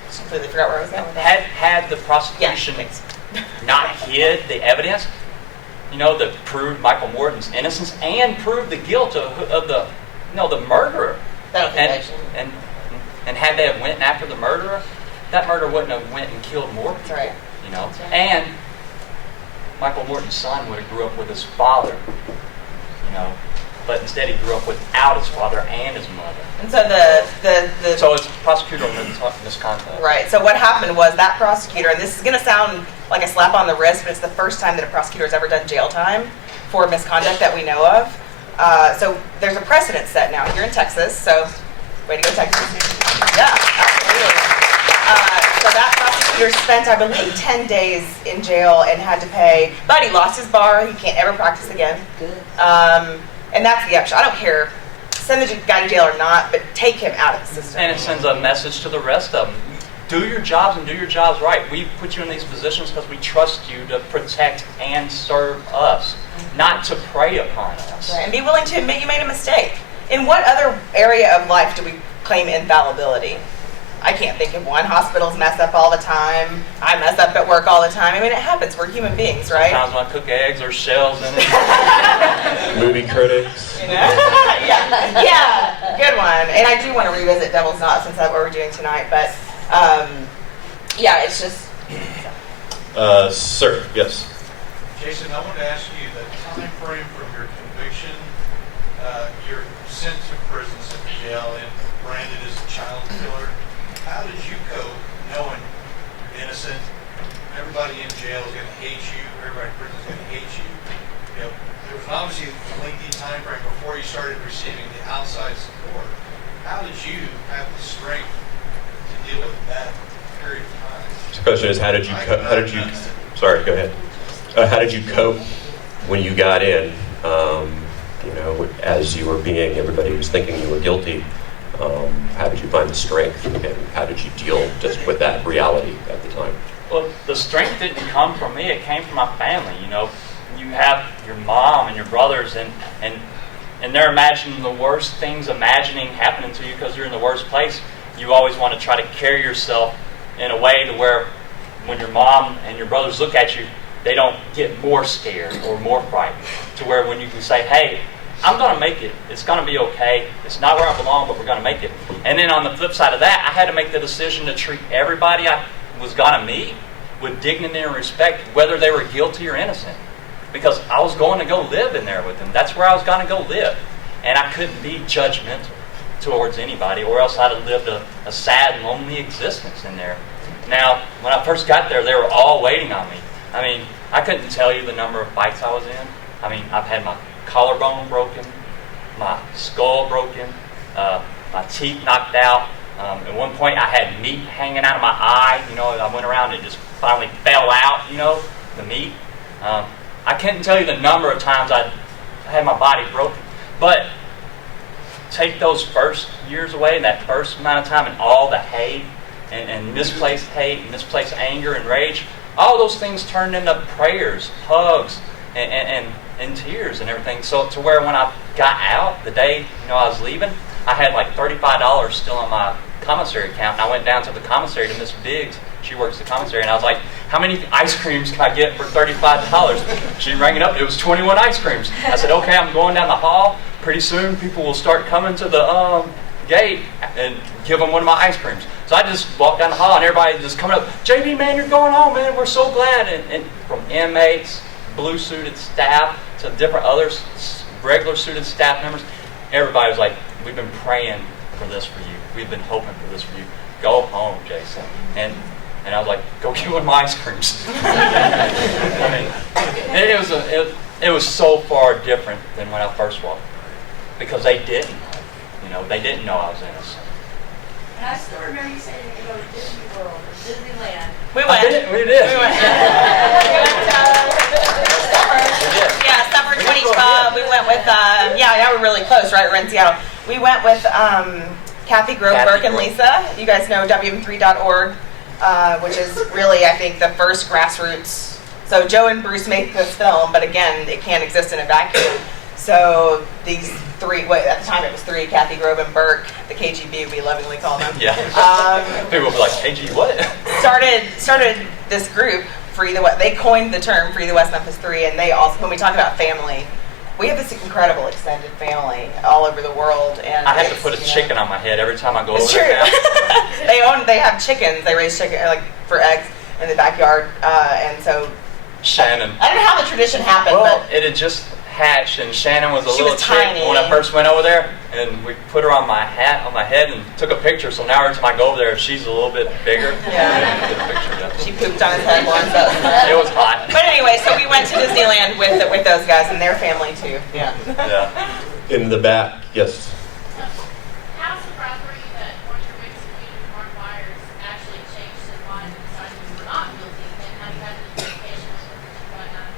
just completely forgot where I was going with that. Had the prosecution not hid the evidence, that proved Michael Morton's innocence and proved the guilt of the murderer, and had they have went after the murderer, that murderer wouldn't have went and killed more people. That's right. That's right. And Michael Morton's son would have grew up with his father, but instead he grew up without his father and his mother. And so the So it's prosecutorial misconduct. Right. So what happened was that prosecutor, and this is going to sound like a slap on the wrist, but it's the first time that a prosecutor has ever done jail time for misconduct that we know of. So there's a precedent set now here in Texas. So way to go, Texas. Yeah, absolutely. So that prosecutor spent, I believe, 10 days in jail and had to pay, but he lost his bar. He can't ever practice again. Good. And that's the upshot. I don't care, send the guy to jail or not, but take him out of the system. And it sends a message to the rest of them. Do your jobs and do your jobs right. We put you in these positions because we trust you to protect and serve us, not to prey upon us. Right. And be willing to admit you made a mistake. In what other area of life do we claim infallibility? I can't think of one. Hospitals mess up all the time. I mess up at work all the time. I mean, it happens. We're human beings, right? Sometimes when I cook eggs, there's shells in it. Movie critics. Yeah, good one. And I do want to revisit Devil's Knot since that's what we're doing tonight. But yeah, it's just. Sir, yes. Jason, I want to ask you the time frame from your conviction, you're sent to prison, sent to jail, and branded as a child killer. How did you cope knowing you're innocent? Everybody in jail is going to hate you. Everybody in prison is going to hate you. There was obviously a lengthy time frame before you started receiving the outside support. How did you have the strength to deal with that period of time? The question is, how did you sorry, go ahead. How did you cope when you got in? As you were everybody was thinking you were guilty. How did you find the strength, and how did you deal just with that reality at the time? Well, the strength didn't come from me. It came from my family. You have your mom and your brothers, and they're imagining the worst things happening to you because you're in the worst place. You always want to try to carry yourself in a way to where when your mom and your brothers look at you, they don't get more scared or more frightened. To where when you can say, hey, I'm going to make it. It's going to be okay. It's not where I belong, but we're going to make it. And then on the flip side of that, I had to make the decision to treat everybody I was going to meet with dignity and respect, whether they were guilty or innocent. Because I was going to go live in there with them. That's where I was going to go live. And I couldn't be judgmental towards anybody, or else I'd have lived a sad, lonely existence in there. Now, when I first got there, they were all waiting on me. I mean, I couldn't tell you the number of fights I was in. I mean, I've had my collarbone broken, my skull broken, my teeth knocked out. At one point, I had meat hanging out of my eye. I went around and it just finally fell out, the meat. I couldn't tell you the number of times I had my body broken. But take those first years away, that first amount of time, and all the hate and misplaced hate and misplaced anger and rage, all those things turned into prayers, hugs, and tears and everything. So to where when I got out, the day I was leaving, I had like $35 still on my commissary account. And I went down to the commissary to Miss Biggs. She works the commissary. And I was like, how many ice creams can I get for $35? She rang it up. It was 21 ice creams. I said, okay, I'm going down the hall. Pretty soon people will start coming to the gate and give them one of my ice creams. So I just walked down the hall and everybody just coming up, JB, man, you're going home, man. We're so glad. And from inmates, blue-suited staff, to different others, regular suited staff members, everybody was like, we've been praying for this for you. We've been hoping for this for you. Go home, Jason. And And I was like, go get one of my ice creams. I mean, it was so far different than when I first walked. Because they didn't know. They didn't know I was innocent. And I still remember you saying you go to Disney World or Disneyland. We went. We did. We went. Yeah, summer 2012. We went with, now we're really close, right? We're in Seattle. We went with Kathy Grove, Burke, and Lisa. You guys know WM3.org, which is really, I think, the first grassroots. So Joe and Bruce made this film, but again, it can't exist in a vacuum. So these three, at the time it was three, Kathy Grove and Burke, the KGB, we lovingly call them. Yeah. People will be like, KG, what? Started this group, Free the West. They coined the term Free the West Memphis 3, and they also, when we talk about family, we have this incredible extended family all over the world. And I have to put a chicken on my head every time I go it's over true. there now. They have chickens. They raise chicken like for eggs in the backyard, and so Shannon. I don't know how the tradition happened, Well, but it had just hatched, and Shannon was a She little was chick tiny. when I first went over there, and we put her on my head, and took a picture. So now every time I go over there, she's a little bit bigger. Yeah. Get a picture, yeah. she pooped on his head once. It was hot. But anyway, so we went to Disneyland with those guys and their family too. Yeah. Yeah. In the back, yes. How surprised were you that one of your biggest accusers, Mark Myers, actually changed his mind and decided you were not guilty, and how you had the communication with whatnot?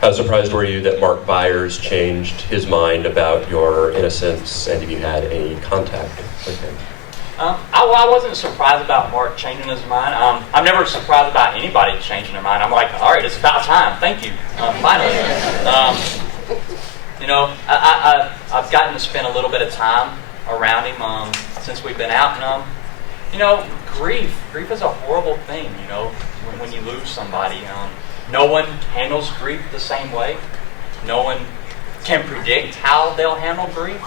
How surprised were you that Mark Byers changed his mind about your innocence, and if you had any contact with him? I wasn't surprised about Mark changing his mind. I'm never surprised about anybody changing their mind. I'm like, all right, it's about time. Thank you. Finally. I've gotten to spend a little bit of time around him since we've been out. And, grief is a horrible thing, when you lose somebody. No one handles grief the same way. No one can predict how they'll handle grief,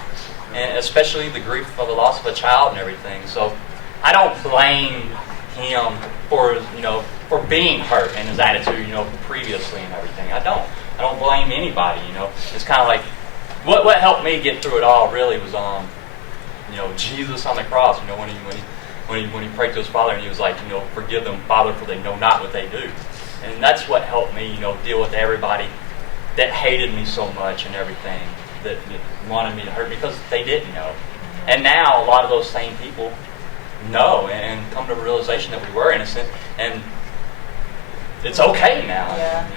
and especially the grief of the loss of a child and everything. So I don't blame him for being hurt and his attitude, previously and everything. I don't blame anybody. It's kind of like what helped me get through it all really was Jesus on the cross. When he prayed to his Father and he was like, forgive them, Father, for they know not what they do. And that's what helped me, deal with everybody that hated me so much and everything, that wanted me to hurt, because they didn't know. And now a lot of those same people know and come to the realization that we were innocent, and it's okay now. Yeah.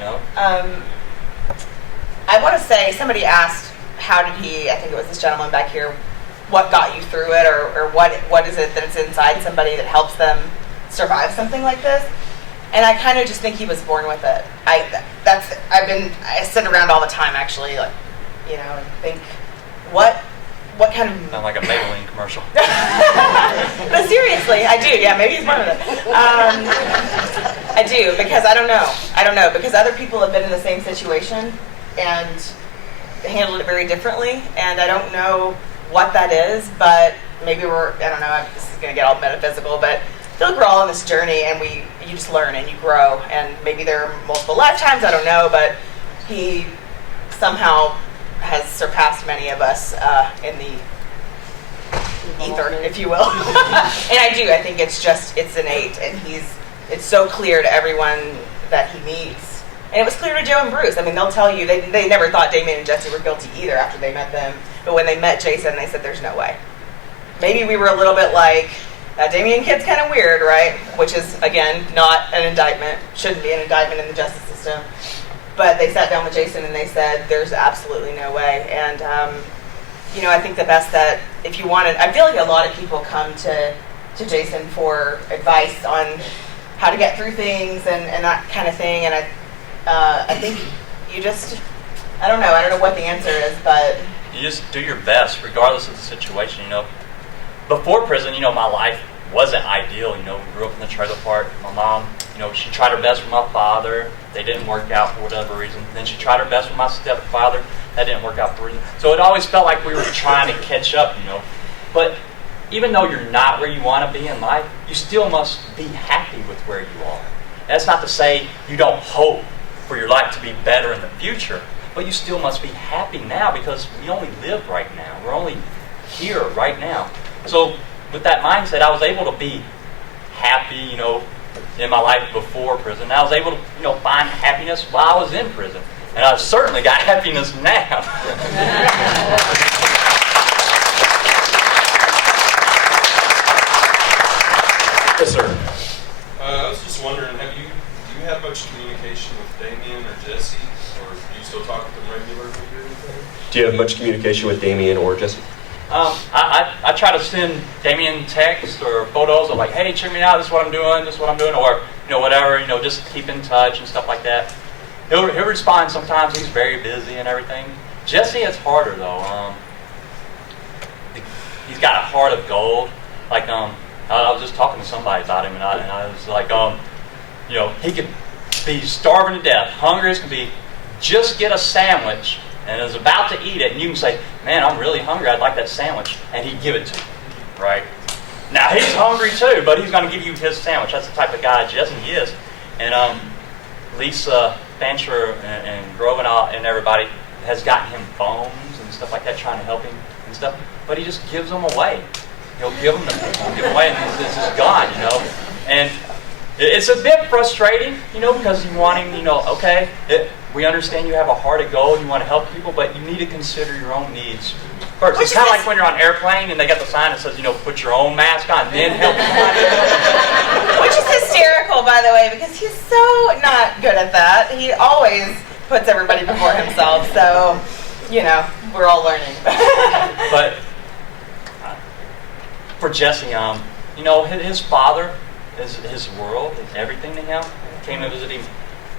I want to say, somebody asked, how did he, I think it was this gentleman back here, what got you through it, or what is it that's inside somebody that helps them survive something like this? And I kind of just think he was born with it. I sit around all the time, actually, like, and think, what kind of... Sound like a Maybelline commercial. But seriously, I do. Yeah, maybe he's born with it. I do, because I don't know, because other people have been in the same situation and handled it very differently, and I don't know what that is, but maybe this is going to get all metaphysical, but I feel like we're all on this journey, and you just learn and you grow, and maybe there are multiple lifetimes, I don't know, but he somehow has surpassed many of us in the ether, if you will. And I think it's innate, and it's so clear to everyone that he meets. And it was clear to Joe and Bruce. I mean, they'll tell you, they never thought Damien and Jesse were guilty either after they met them, but when they met Jason, they said, there's no way. Maybe we were a little bit like, that Damien kid's kind of weird, right? Which is, again, not an indictment, shouldn't be an indictment in the justice system. But they sat down with Jason and they said, there's absolutely no way. And, I think the best that, if you wanted, I feel like a lot of people come to Jason for advice on how to get through things and that kind of thing. And I think you just, I don't know what the answer is, but... You just do your best, regardless of the situation, Before prison, my life wasn't ideal. We grew up in the trailer park. My mom, she tried her best with my father. They didn't work out for whatever reason. Then she tried her best with my stepfather. That didn't work out for reason. So it always felt like we were trying to catch up, But even though you're not where you want to be in life, you still must be happy with where you are. That's not to say you don't hope for your life to be better in the future, but you still must be happy now, because we only live right now. We're only here right now. So with that mindset, I was able to be happy, in my life before prison. And I was able to, find happiness while I was in prison. And I've certainly got happiness now. Yes, sir. I was just wondering, do you have much communication with Damien or Jesse, or do you still talk with them regularly or anything? Do you have much communication with Damien or Jesse? I try to send Damien texts or photos of like, hey, check me out, this is what I'm doing, or whatever, just keep in touch and stuff like that. He'll respond sometimes. He's very busy and everything. Jesse, it's harder though. He's got a heart of gold. Like I was just talking to somebody about him, and I was like, he could be starving to death, hungry as can be, just get a sandwich, and is about to eat it, and you can say, man, I'm really hungry, I'd like that sandwich, and he'd give it to you, right? Now, he's hungry too, but he's going to give you his sandwich. That's the type of guy Jesse is. And Lisa Fancher and Grove and everybody has gotten him phones and stuff like that, trying to help him and stuff, but he just gives them away. He'll give them to people, give them away, and it's just gone, And it's a bit frustrating, because you want him, okay, we understand you have a heart of gold, you want to help people, but you need to consider your own needs first. It's kind of like when you're on an airplane and they got the sign that says, put your own mask on, then help somebody. Which is hysterical, by the way, because he's so not good at that. He always puts everybody before himself, so, we're all learning. But for Jesse, his father is his world, is everything to him. Came to visit him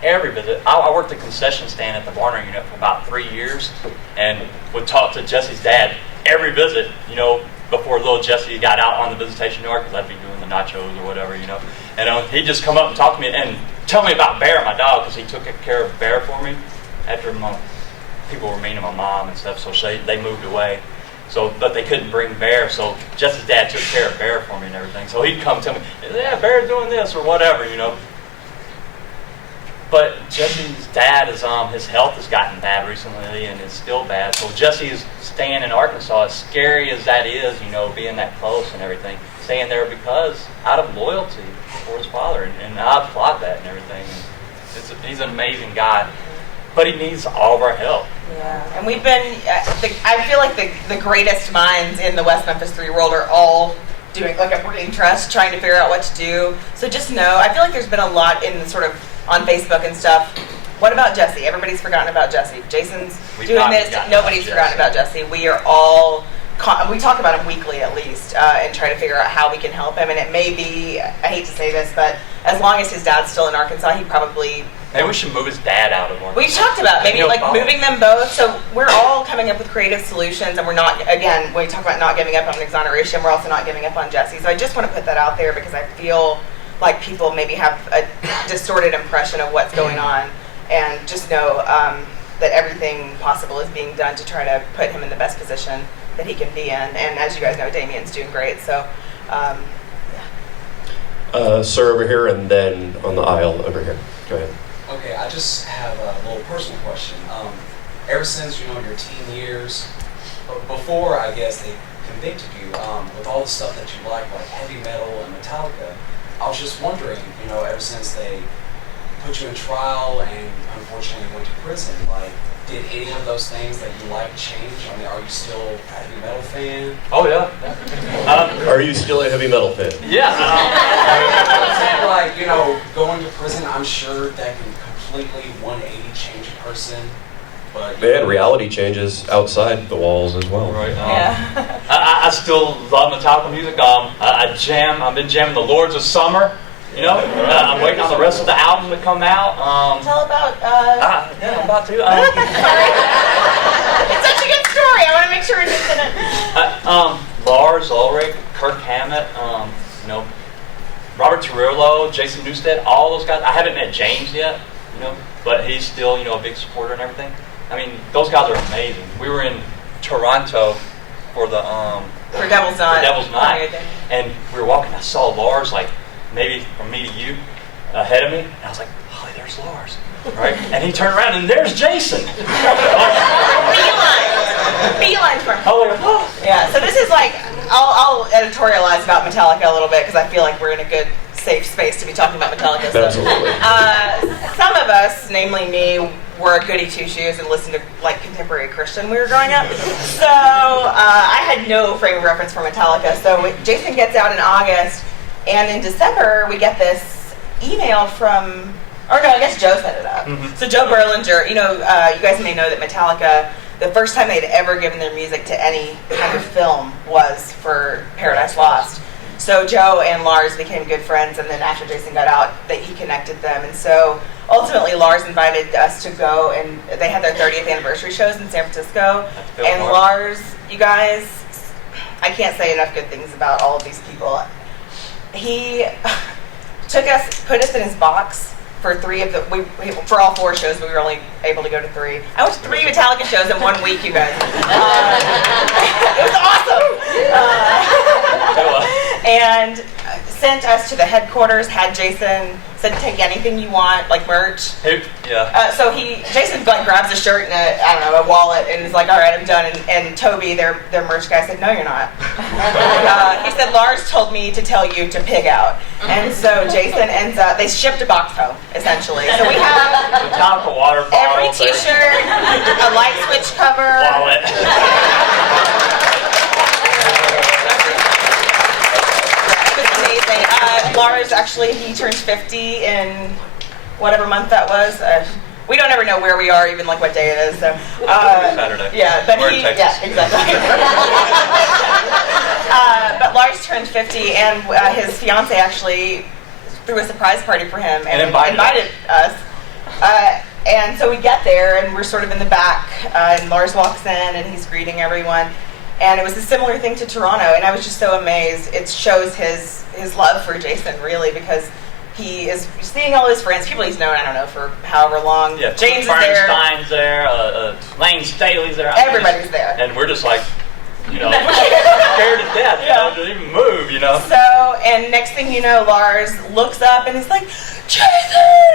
every visit. I worked the concession stand at the Vognar unit for about 3 years, and would talk to Jesse's dad every visit, before little Jesse got out on the visitation yard, because I'd be doing the nachos or whatever, And he'd just come up and talk to me and tell me about Bear, my dog, because he took care of Bear for me after people were mean to my mom and stuff, so they moved away. But they couldn't bring Bear, so Jesse's dad took care of Bear for me and everything. So he'd come tell me, yeah, Bear's doing this or whatever, But Jesse's dad his health has gotten bad recently, and it's still bad. So Jesse's staying in Arkansas, as scary as that is, being that close and everything, staying there because out of loyalty for his father, and I applaud that and everything. He's an amazing guy, but he needs all of our help. Yeah, and we've been, I feel like the greatest minds in the West Memphis 3 world are all doing like a brain trust, trying to figure out what to do. So just know, I feel like there's been a lot in sort of on Facebook and stuff. What about Jesse? Everybody's forgotten about Jesse. Jason's doing this. Nobody's forgotten about Jesse. We are all, we talk about him weekly at least, and try to figure out how we can help him. And it may be, I hate to say this, but as long as his dad's still in Arkansas, he probably... Maybe we should move his dad out of Arkansas. We've talked about maybe like moving them both. So we're all coming up with creative solutions, and we're not, again, when we talk about not giving up on exoneration, we're also not giving up on Jesse. So I just want to put that out there because I feel like people maybe have a distorted impression of what's going on, and just know that everything possible is being done to try to put him in the best position that he can be in. And as you guys know, Damien's doing great. So, Sir over here, and then on the aisle over here. Go ahead. Okay, I just have a little personal question. Ever since, your teen years, before, I guess, they convicted you, with all the stuff that you like heavy metal and Metallica, I was just wondering, ever since they put you in trial and unfortunately went to prison, did any of those things that you like change? I mean, are you still a heavy metal fan? Oh, yeah. Are you still a heavy metal fan? Yeah. I'm saying, going to prison, I'm sure that can completely 180 change a person. But And reality changes outside the walls as well. Right. yeah. I still love Metallica music. I jam. I've been jamming the Lords of Summer. I'm waiting on the rest of the album to come out. Tell about... Yeah, I'm about to. It's such a good story. I want to make sure it's in it. Lars Ulrich, Kirk Hammett, Robert Turillo, Jason Newsted, all those guys. I haven't met James yet, but he's still, a big supporter and everything. I mean, those guys are amazing. We were in Toronto for the For Devil's Night. And we were walking. I saw Lars maybe from me to you ahead of me, and I was like, "Holly, there's Lars." Right? And he turned around, and there's Jason. Beeline for him. Oh, Yeah, so this is I'll editorialize about Metallica a little bit because I feel like we're in a good safe space to be talking about Metallica. So, Absolutely. some of us, namely me, were goody two shoes and listened to like contemporary Christian when we were growing up. So I had no frame of reference for Metallica. So Jason gets out in August, and in December we get this email from, or no, I guess Joe set it up. So Joe Berlinger, you guys may know that Metallica, the first time they'd ever given their music to any kind of film was for Paradise Lost. So Joe and Lars became good friends, and then after Jason got out, he connected them. And so ultimately Lars invited us to go, and they had their 30th anniversary shows in San Francisco. And Lars, you guys, I can't say enough good things about all of these people. He put us in his box for for all 4 shows, but we were only able to go to 3. I went to 3 Metallica shows in 1 week, you guys. It was awesome. And sent us to the headquarters, had Jason, said take anything you want, like merch. So Jason like grabs a shirt and a wallet and is like, all right, I'm done. And Toby, their merch guy, said, no, you're not. He said, Lars told me to tell you to pig out. And so Jason ends up, they shipped a box home, essentially. So we have Metallica water bottle, every t-shirt, a light switch cover. wallet. Amazing. Lars, actually, he turns 50 in whatever month that was. We don't ever know where we are, even like what day it is. So, Saturday. Yeah, but We're in Texas. yeah, exactly. But Lars turned 50, and his fiance actually threw a surprise party for him and invited us. And so we get there, and we're sort of in the back, and Lars walks in, and he's greeting everyone. And it was a similar thing to Toronto, and I was just so amazed. It shows his love for Jason, really, because he is seeing all his friends, people he's known, I don't know, for however long. Yeah, James is there. Bernstein's there, Lane Staley's there. Everybody's there. And we're just like, scared to death, to even move, So, and next thing you know, Lars looks up and he's like, Jason,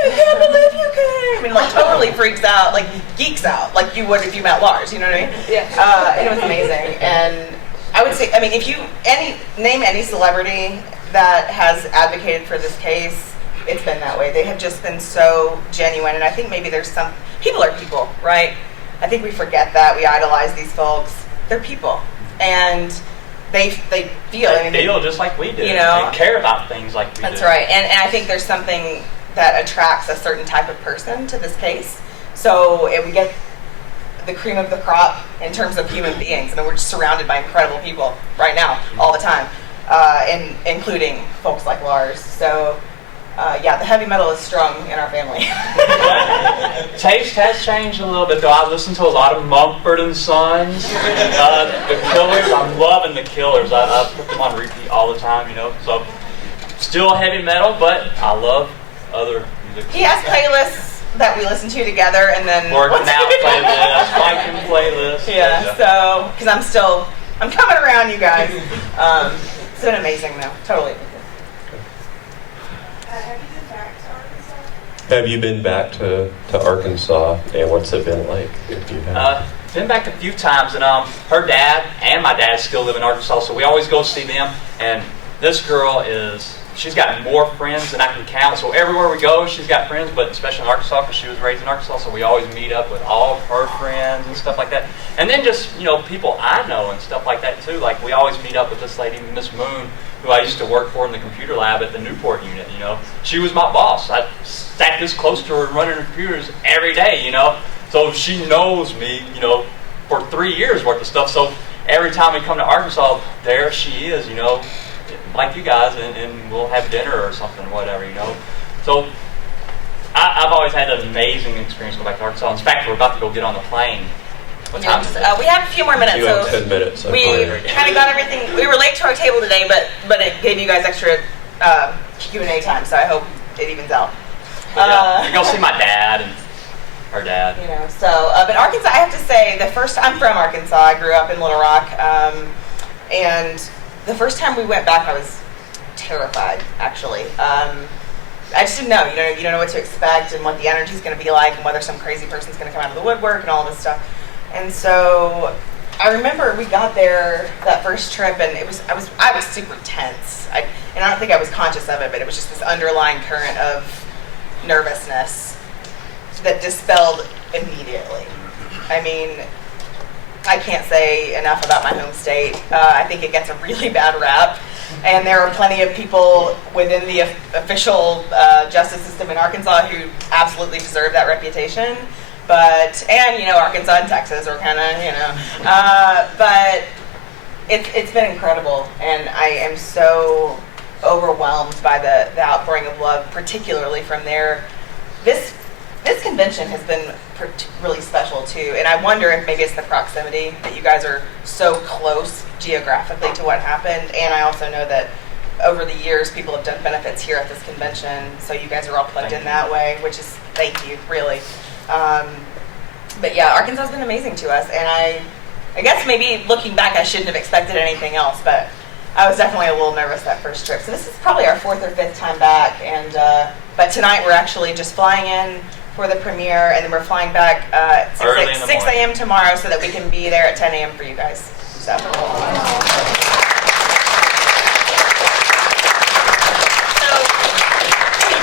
I can't believe you came! And like totally freaks out, like geeks out, like you would if you met Lars, you know what I mean? Yeah. And it was amazing. And I would say, if you name any celebrity that has advocated for this case, it's been that way. They have just been so genuine, and I think maybe there's some, people are people, right? I think we forget that, we idolize these folks. They're people, and they feel. They feel just like we do. They care about things like we do. That's right, and I think there's something that attracts a certain type of person to this case. So we get the cream of the crop in terms of human beings. We're just surrounded by incredible people right now, all the time, including folks like Lars. So. The heavy metal is strong in our family. Taste has changed a little bit, though. I listen to a lot of Mumford and Sons. The Killers, I'm loving the Killers. I put them on repeat all the time, So, still heavy metal, but I love other music. He has playlists that we listen to together, and then working out playlist, biking playlist. Yeah. So because I'm coming around, you guys. It's been amazing, though. Totally. Have you been back to Arkansas, and what's it been like if you have? Been back a few times, and her dad and my dad still live in Arkansas, so we always go see them. And this girl she's got more friends than I can count, so everywhere we go, she's got friends, but especially in Arkansas, because she was raised in Arkansas, so we always meet up with all of her friends and stuff like that. And then just, people I know and stuff like that, too. Like, we always meet up with this lady, Miss Moon, who I used to work for in the computer lab at the Newport unit, She was my boss. I sat this close to her running her computers every day, So she knows me, for 3 years worth of stuff. So every time we come to Arkansas, there she is, like you guys, and we'll have dinner or something, whatever, So I've always had an amazing experience going back to Arkansas. In fact, we're about to go get on the plane. What time is it? We have a few more minutes. You have 10 minutes. We kind of got everything. We were late to our table today, but it gave you guys extra Q&A time, so I hope it evens out. You go see my dad and her dad. But Arkansas, I have to say, I'm from Arkansas. I grew up in Little Rock, and the first time we went back, I was terrified, actually. I just didn't know. You don't know what to expect and what the energy's going to be like, and whether some crazy person's going to come out of the woodwork and all of this stuff. And so I remember we got there that first trip, and I was super tense. And I don't think I was conscious of it, but it was just this underlying current of nervousness that dispelled immediately. I mean, I can't say enough about my home state. I think it gets a really bad rap, and there are plenty of people within the official justice system in Arkansas who absolutely deserve that reputation. And Arkansas and Texas are kind of, but it's been incredible, and I am so overwhelmed by the outpouring of love, particularly from there. This convention has been really special too, and I wonder if maybe it's the proximity that you guys are so close geographically to what happened, and I also know that over the years people have done benefits here at this convention, so you guys are all plugged in that way, which is thank you, really. But yeah, Arkansas has been amazing to us, and I guess maybe looking back I shouldn't have expected anything else, but I was definitely a little nervous that first trip. So this is probably our 4th or 5th time back, and but tonight we're actually just flying in for the premiere, and then we're flying back at 6 a.m. tomorrow so that we can be there at 10 a.m. for you guys. So.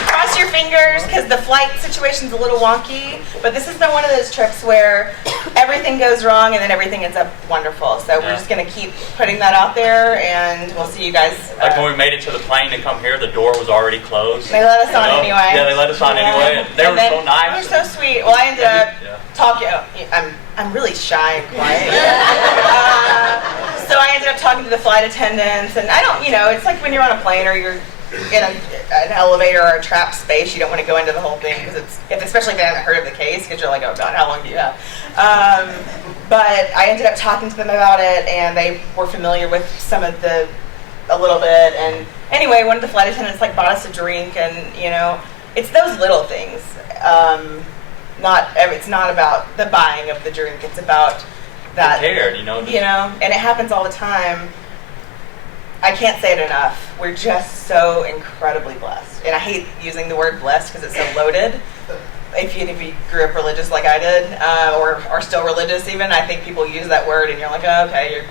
Cross your fingers, because the flight situation's a little wonky, but this has been one of those trips where everything goes wrong and then everything ends up wonderful. So we're just going to keep putting that out there, and we'll see you guys. Like when we made it to the plane to come here, the door was already closed. They let us on anyway. Yeah, they let us on anyway. And they were so nice. They were so sweet. Well, I ended up talking. I'm really shy and quiet. So I ended up talking to the flight attendants, and I don't, it's like when you're on a plane or you're in an elevator or a trapped space, you don't want to go into the whole thing, because especially if they haven't heard of the case, because you're like, oh God, how long do you have? But I ended up talking to them about it, and they were familiar with a little bit, and anyway, one of the flight attendants bought us a drink, and it's those little things. It's not about the buying of the drink, it's about that. They cared, and it happens all the time. I can't say it enough. We're just so incredibly blessed. And I hate using the word blessed because it's so loaded. If you grew up religious like I did, or are still religious even, I think people use that word and you're like, oh, okay, you're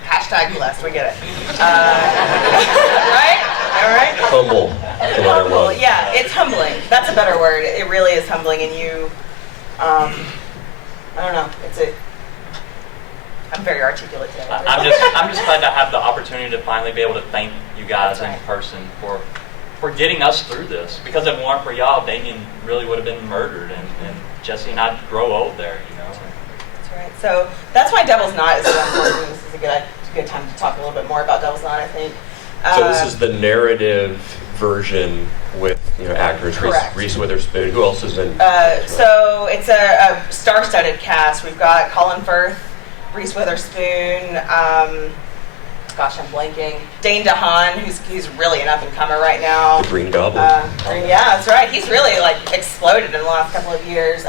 #blessed, we get it. Right? All right? Humble. Humble, yeah, it's humbling. That's a better word. It really is humbling, and you, I don't know, I'm very articulate today. I'm just glad to have the opportunity to finally be able to thank you guys in person for getting us through this. Because if it weren't for y'all, Damien really would have been murdered, and Jesse and I'd grow old there, That's right. So that's why Devil's Knot is so important. This is a good time to talk a little bit more about Devil's Knot, I think. So this is the narrative version with actors, Reese Witherspoon. Who else is in? So it's a star-studded cast. We've got Colin Firth, Reese Witherspoon, gosh, I'm blanking. Dane DeHaan, who's really an up-and-comer right now. The Green Goblin. Yeah, that's right. He's really exploded in the last couple of years.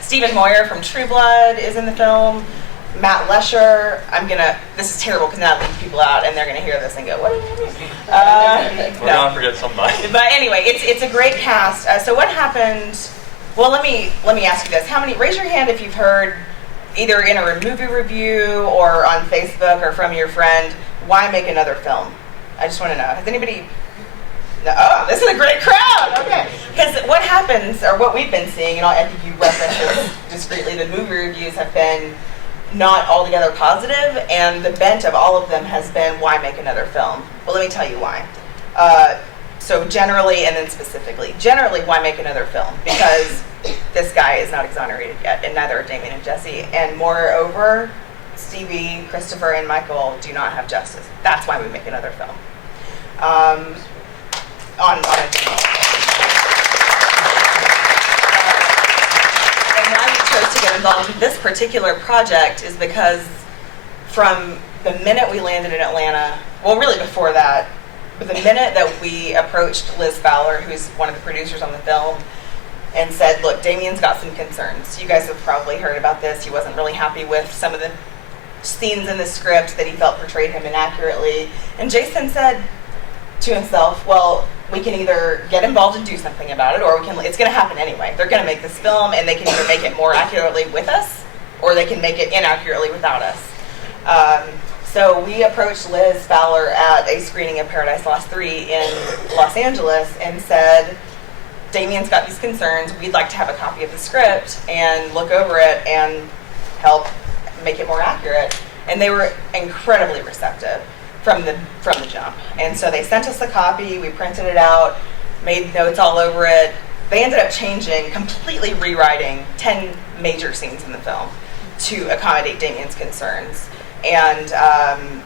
Stephen Moyer from True Blood is in the film. Matt Lesher. This is terrible because now it leaves people out, and they're gonna hear this and go, "What do you mean?" We're gonna forget somebody. But anyway, it's a great cast. So what happened? Well, let me ask you this: raise your hand if you've heard, either in a movie review or on Facebook or from your friend, why make another film? I just want to know. Has anybody? No, oh, this is a great crowd. Okay, because what happens, or what we've been seeing, and I think you referenced this discreetly, the movie reviews have been not altogether positive, and the bent of all of them has been, why make another film? Well, let me tell you why. So generally, and then specifically, generally, why make another film? Because this guy is not exonerated yet, and neither are Damien and Jesse. And moreover, Stevie, Christopher, and Michael do not have justice. That's why we make another film. On a general. And why we chose to get involved with this particular project is because from the minute we landed in Atlanta, well, really before that, but the minute that we approached Liz Fowler, who's one of the producers on the film, and said, look, Damien's got some concerns. You guys have probably heard about this. He wasn't really happy with some of the scenes in the script that he felt portrayed him inaccurately. And Jason said to himself, well, we can either get involved and do something about it, or it's going to happen anyway. They're going to make this film, and they can either make it more accurately with us, or they can make it inaccurately without us. So we approached Liz Fowler at a screening of Paradise Lost 3 in Los Angeles and said, Damien's got these concerns, we'd like to have a copy of the script and look over it and help make it more accurate. And they were incredibly receptive from the jump. And so they sent us the copy, we printed it out, made notes all over it. They ended up completely rewriting 10 major scenes in the film to accommodate Damien's concerns. And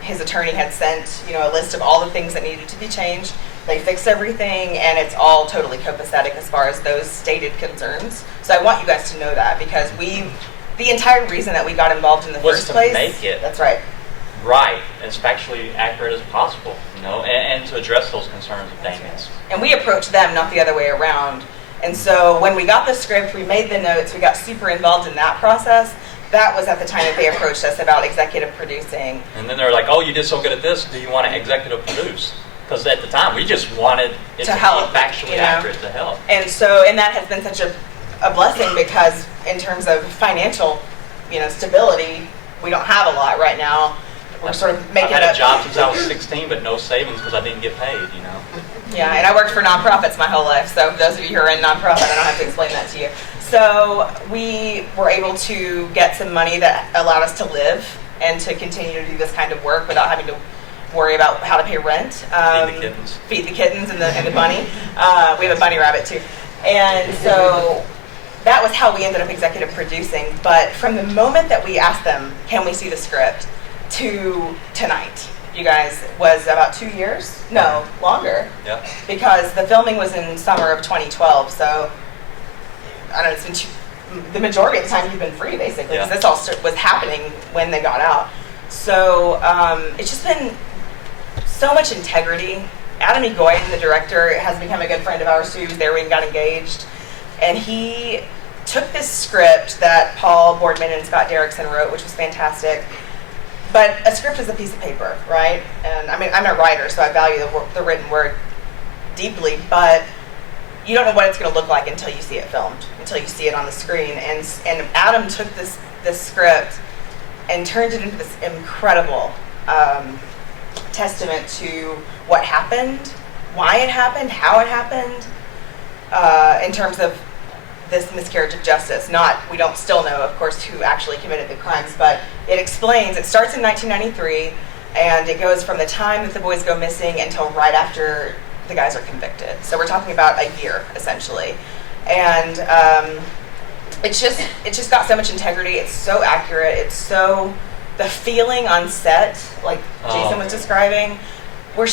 his attorney had sent, a list of all the things that needed to be changed. They fixed everything, and it's all totally copacetic as far as those stated concerns. So I want you guys to know that, because the entire reason that we got involved in the was first to place. make it That's right. right, as factually accurate as possible, and to address those concerns of Damien's. And we approached them, not the other way around. And so when we got the script, we made the notes, we got super involved in that process. That was at the time that they approached us about executive producing. And then they're like, oh, you did so good at this, do you want to executive produce? Because at the time, we just wanted it to be help, factually accurate to help. And that has been such a blessing, because in terms of financial, stability, we don't have a lot right now. We're sort of making I've had up. a job since I was 16, but no savings because I didn't get paid, Yeah, and I worked for nonprofits my whole life, so those of you who are in nonprofit, I don't have to explain that to you. So we were able to get some money that allowed us to live and to continue to do this kind of work without having to worry about how to pay rent. Feed the kittens. Feed the kittens and the bunny. We have a bunny rabbit too. And so that was how we ended up executive producing. But from the moment that we asked them, can we see the script, to tonight, you guys, was about 2 years? No, longer. Yeah. Because the filming was in summer of 2012, so I don't know, it's been the majority of the time you've been free, basically, because this all was happening when they got out. So it's just been so much integrity. Adam Egoyan, the director, has become a good friend of ours too. There we got engaged. And he took this script that Paul Boardman and Scott Derrickson wrote, which was fantastic. But a script is a piece of paper, right? And I mean, I'm a writer, so I value the written word deeply, but you don't know what it's going to look like until you see it filmed, until you see it on the screen. And Adam took this script and turned it into this incredible testament to what happened, why it happened, how it happened, in terms of this miscarriage of justice. We don't still know, of course, who actually committed the crimes, but it explains, it starts in 1993, and it goes from the time that the boys go missing until right after the guys are convicted. So we're talking about a year, essentially. And it's just got so much integrity. It's so accurate. It's so, the feeling on set, like Jason was describing, we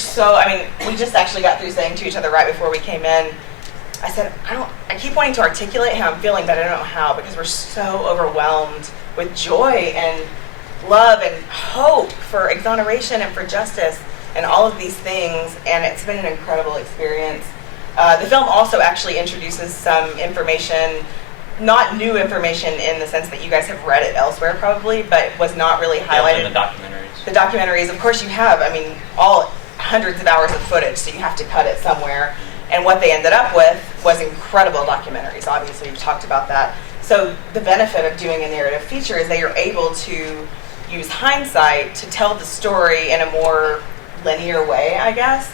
just actually got through saying to each other right before we came in, I said, I keep wanting to articulate how I'm feeling, but I don't know how, because we're so overwhelmed with joy and love and hope for exoneration and for justice and all of these things, and it's been an incredible experience. The film also actually introduces some information, not new information in the sense that you guys have read it elsewhere probably, but was not really highlighted. In the documentaries. The documentaries, of course you have, all hundreds of hours of footage, so you have to cut it somewhere. And what they ended up with was incredible documentaries. Obviously, we've talked about that. So the benefit of doing a narrative feature is that you're able to use hindsight to tell the story in a more linear way, I guess.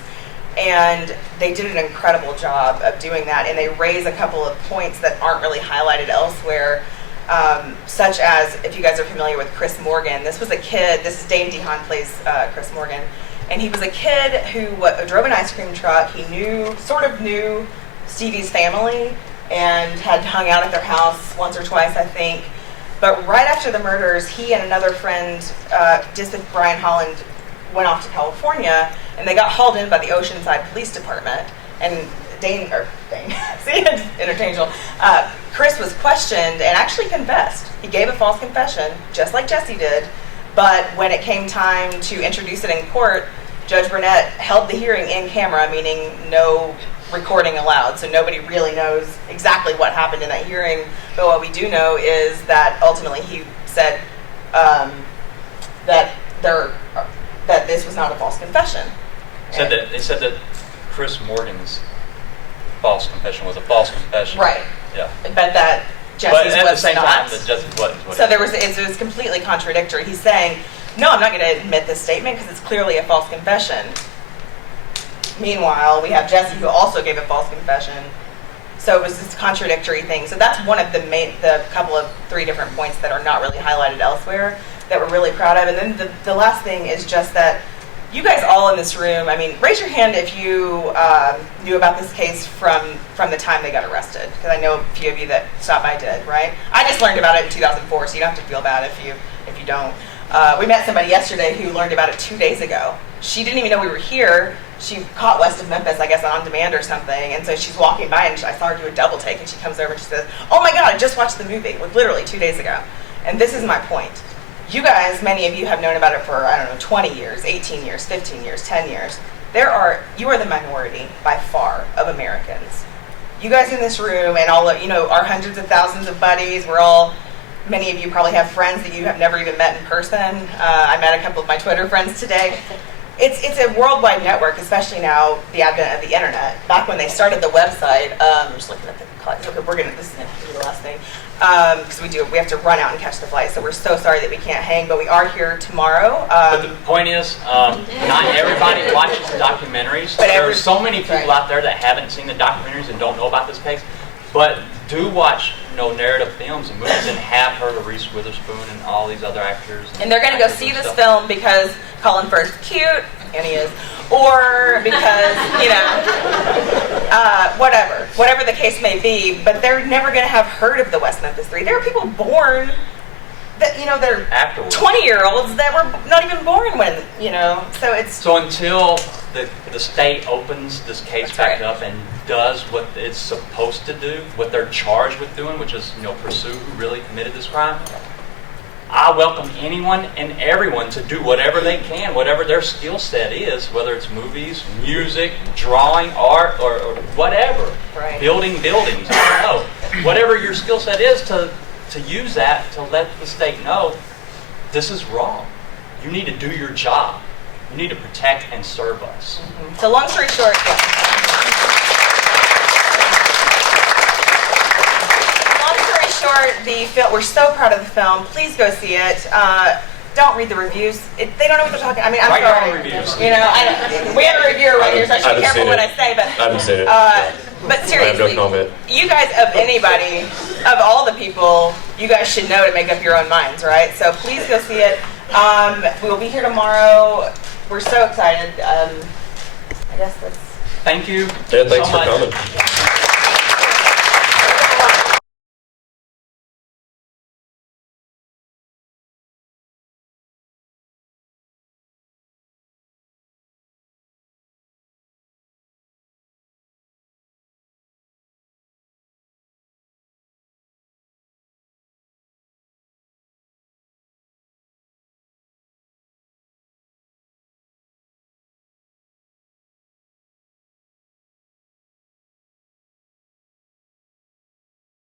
And they did an incredible job of doing that. And they raise a couple of points that aren't really highlighted elsewhere, such as, if you guys are familiar with Chris Morgan, this was a kid, this is Dane DeHaan plays Chris Morgan. And he was a kid who drove an ice cream truck. He sort of knew Stevie's family and had hung out at their house once or twice, I think. But right after the murders, he and another friend, just with Brian Holland, went off to California, and they got hauled in by the Oceanside Police Department. And Dane, see, it's interchangeable. Chris was questioned and actually confessed. He gave a false confession, just like Jesse did. But when it came time to introduce it in court, Judge Burnett held the hearing in camera, meaning no recording allowed. So nobody really knows exactly what happened in that hearing. But what we do know is that ultimately he said that this was not a false confession. They said that Chris Morgan's false confession was a false confession. Right. Yeah. But that Jesse's at the was same not. time, that Jesse's wasn't. So it was completely contradictory. He's saying, no, I'm not going to admit this statement because it's clearly a false confession. Meanwhile, we have Jesse who also gave a false confession. So it was this contradictory thing. So that's one of the couple of 3 different points that are not really highlighted elsewhere that we're really proud of. And then the last thing is just that you guys all in this room, I mean, raise your hand if you knew about this case from the time they got arrested. Because I know a few of you that stopped by did, right? I just learned about it in 2004, so you don't have to feel bad if you don't. We met somebody yesterday who learned about it 2 days ago. She didn't even know we were here. She caught west of Memphis, I guess, on demand or something. And so she's walking by, and I saw her do a double take, and she comes over and she says, oh my God, I just watched the movie, like literally 2 days ago. And this is my point. You guys, many of you have known about it for, 20 years, 18 years, 15 years, 10 years. You are the minority, by far, of Americans. You guys in this room and all of, our hundreds of thousands of buddies, many of you probably have friends that you have never even met in person. I met a couple of my Twitter friends today. It's a worldwide network, especially now, the advent of the internet. Back when they started the website, I'm just looking at the clock. Okay, this is the last thing. Because we have to run out and catch the flight, so we're so sorry that we can't hang, but we are here tomorrow. But the point is, not everybody watches documentaries. There are so many people out there that haven't seen the documentaries and don't know about this case. But do watch, narrative films and movies and have heard of Reese Witherspoon and all these other actors. And they're going to go see this film because Colin Firth's cute, and he is, or because, whatever the case may be, but they're never going to have heard of the West Memphis 3. There are people born that, they're afterwards. 20-year-olds that were not even born when, so it's... So until the state opens this case back up and does what it's supposed to do, what they're charged with doing, which is, pursue who really committed this crime, I welcome anyone and everyone to do whatever they can, whatever their skill set is, whether it's movies, music, drawing, art, or whatever. Right. Building buildings, I don't know. Whatever your skill set is, to use that to let the state know this is wrong. You need to do your job. You need to protect and serve us. Mm-hmm. So long story short, we're so proud of the film. Please go see it. Don't read the reviews. They don't know what they're talking. I mean, I'm Write sorry. your own reviews. We have a reviewer right here, so I should be careful what I say. But I haven't seen it. But seriously, I have no comment. you guys, of all the people, you guys should know to make up your own minds, right? So please go see it. We will be here tomorrow. We're so excited. I guess that's. Thank you. Yeah, thanks so for much. coming.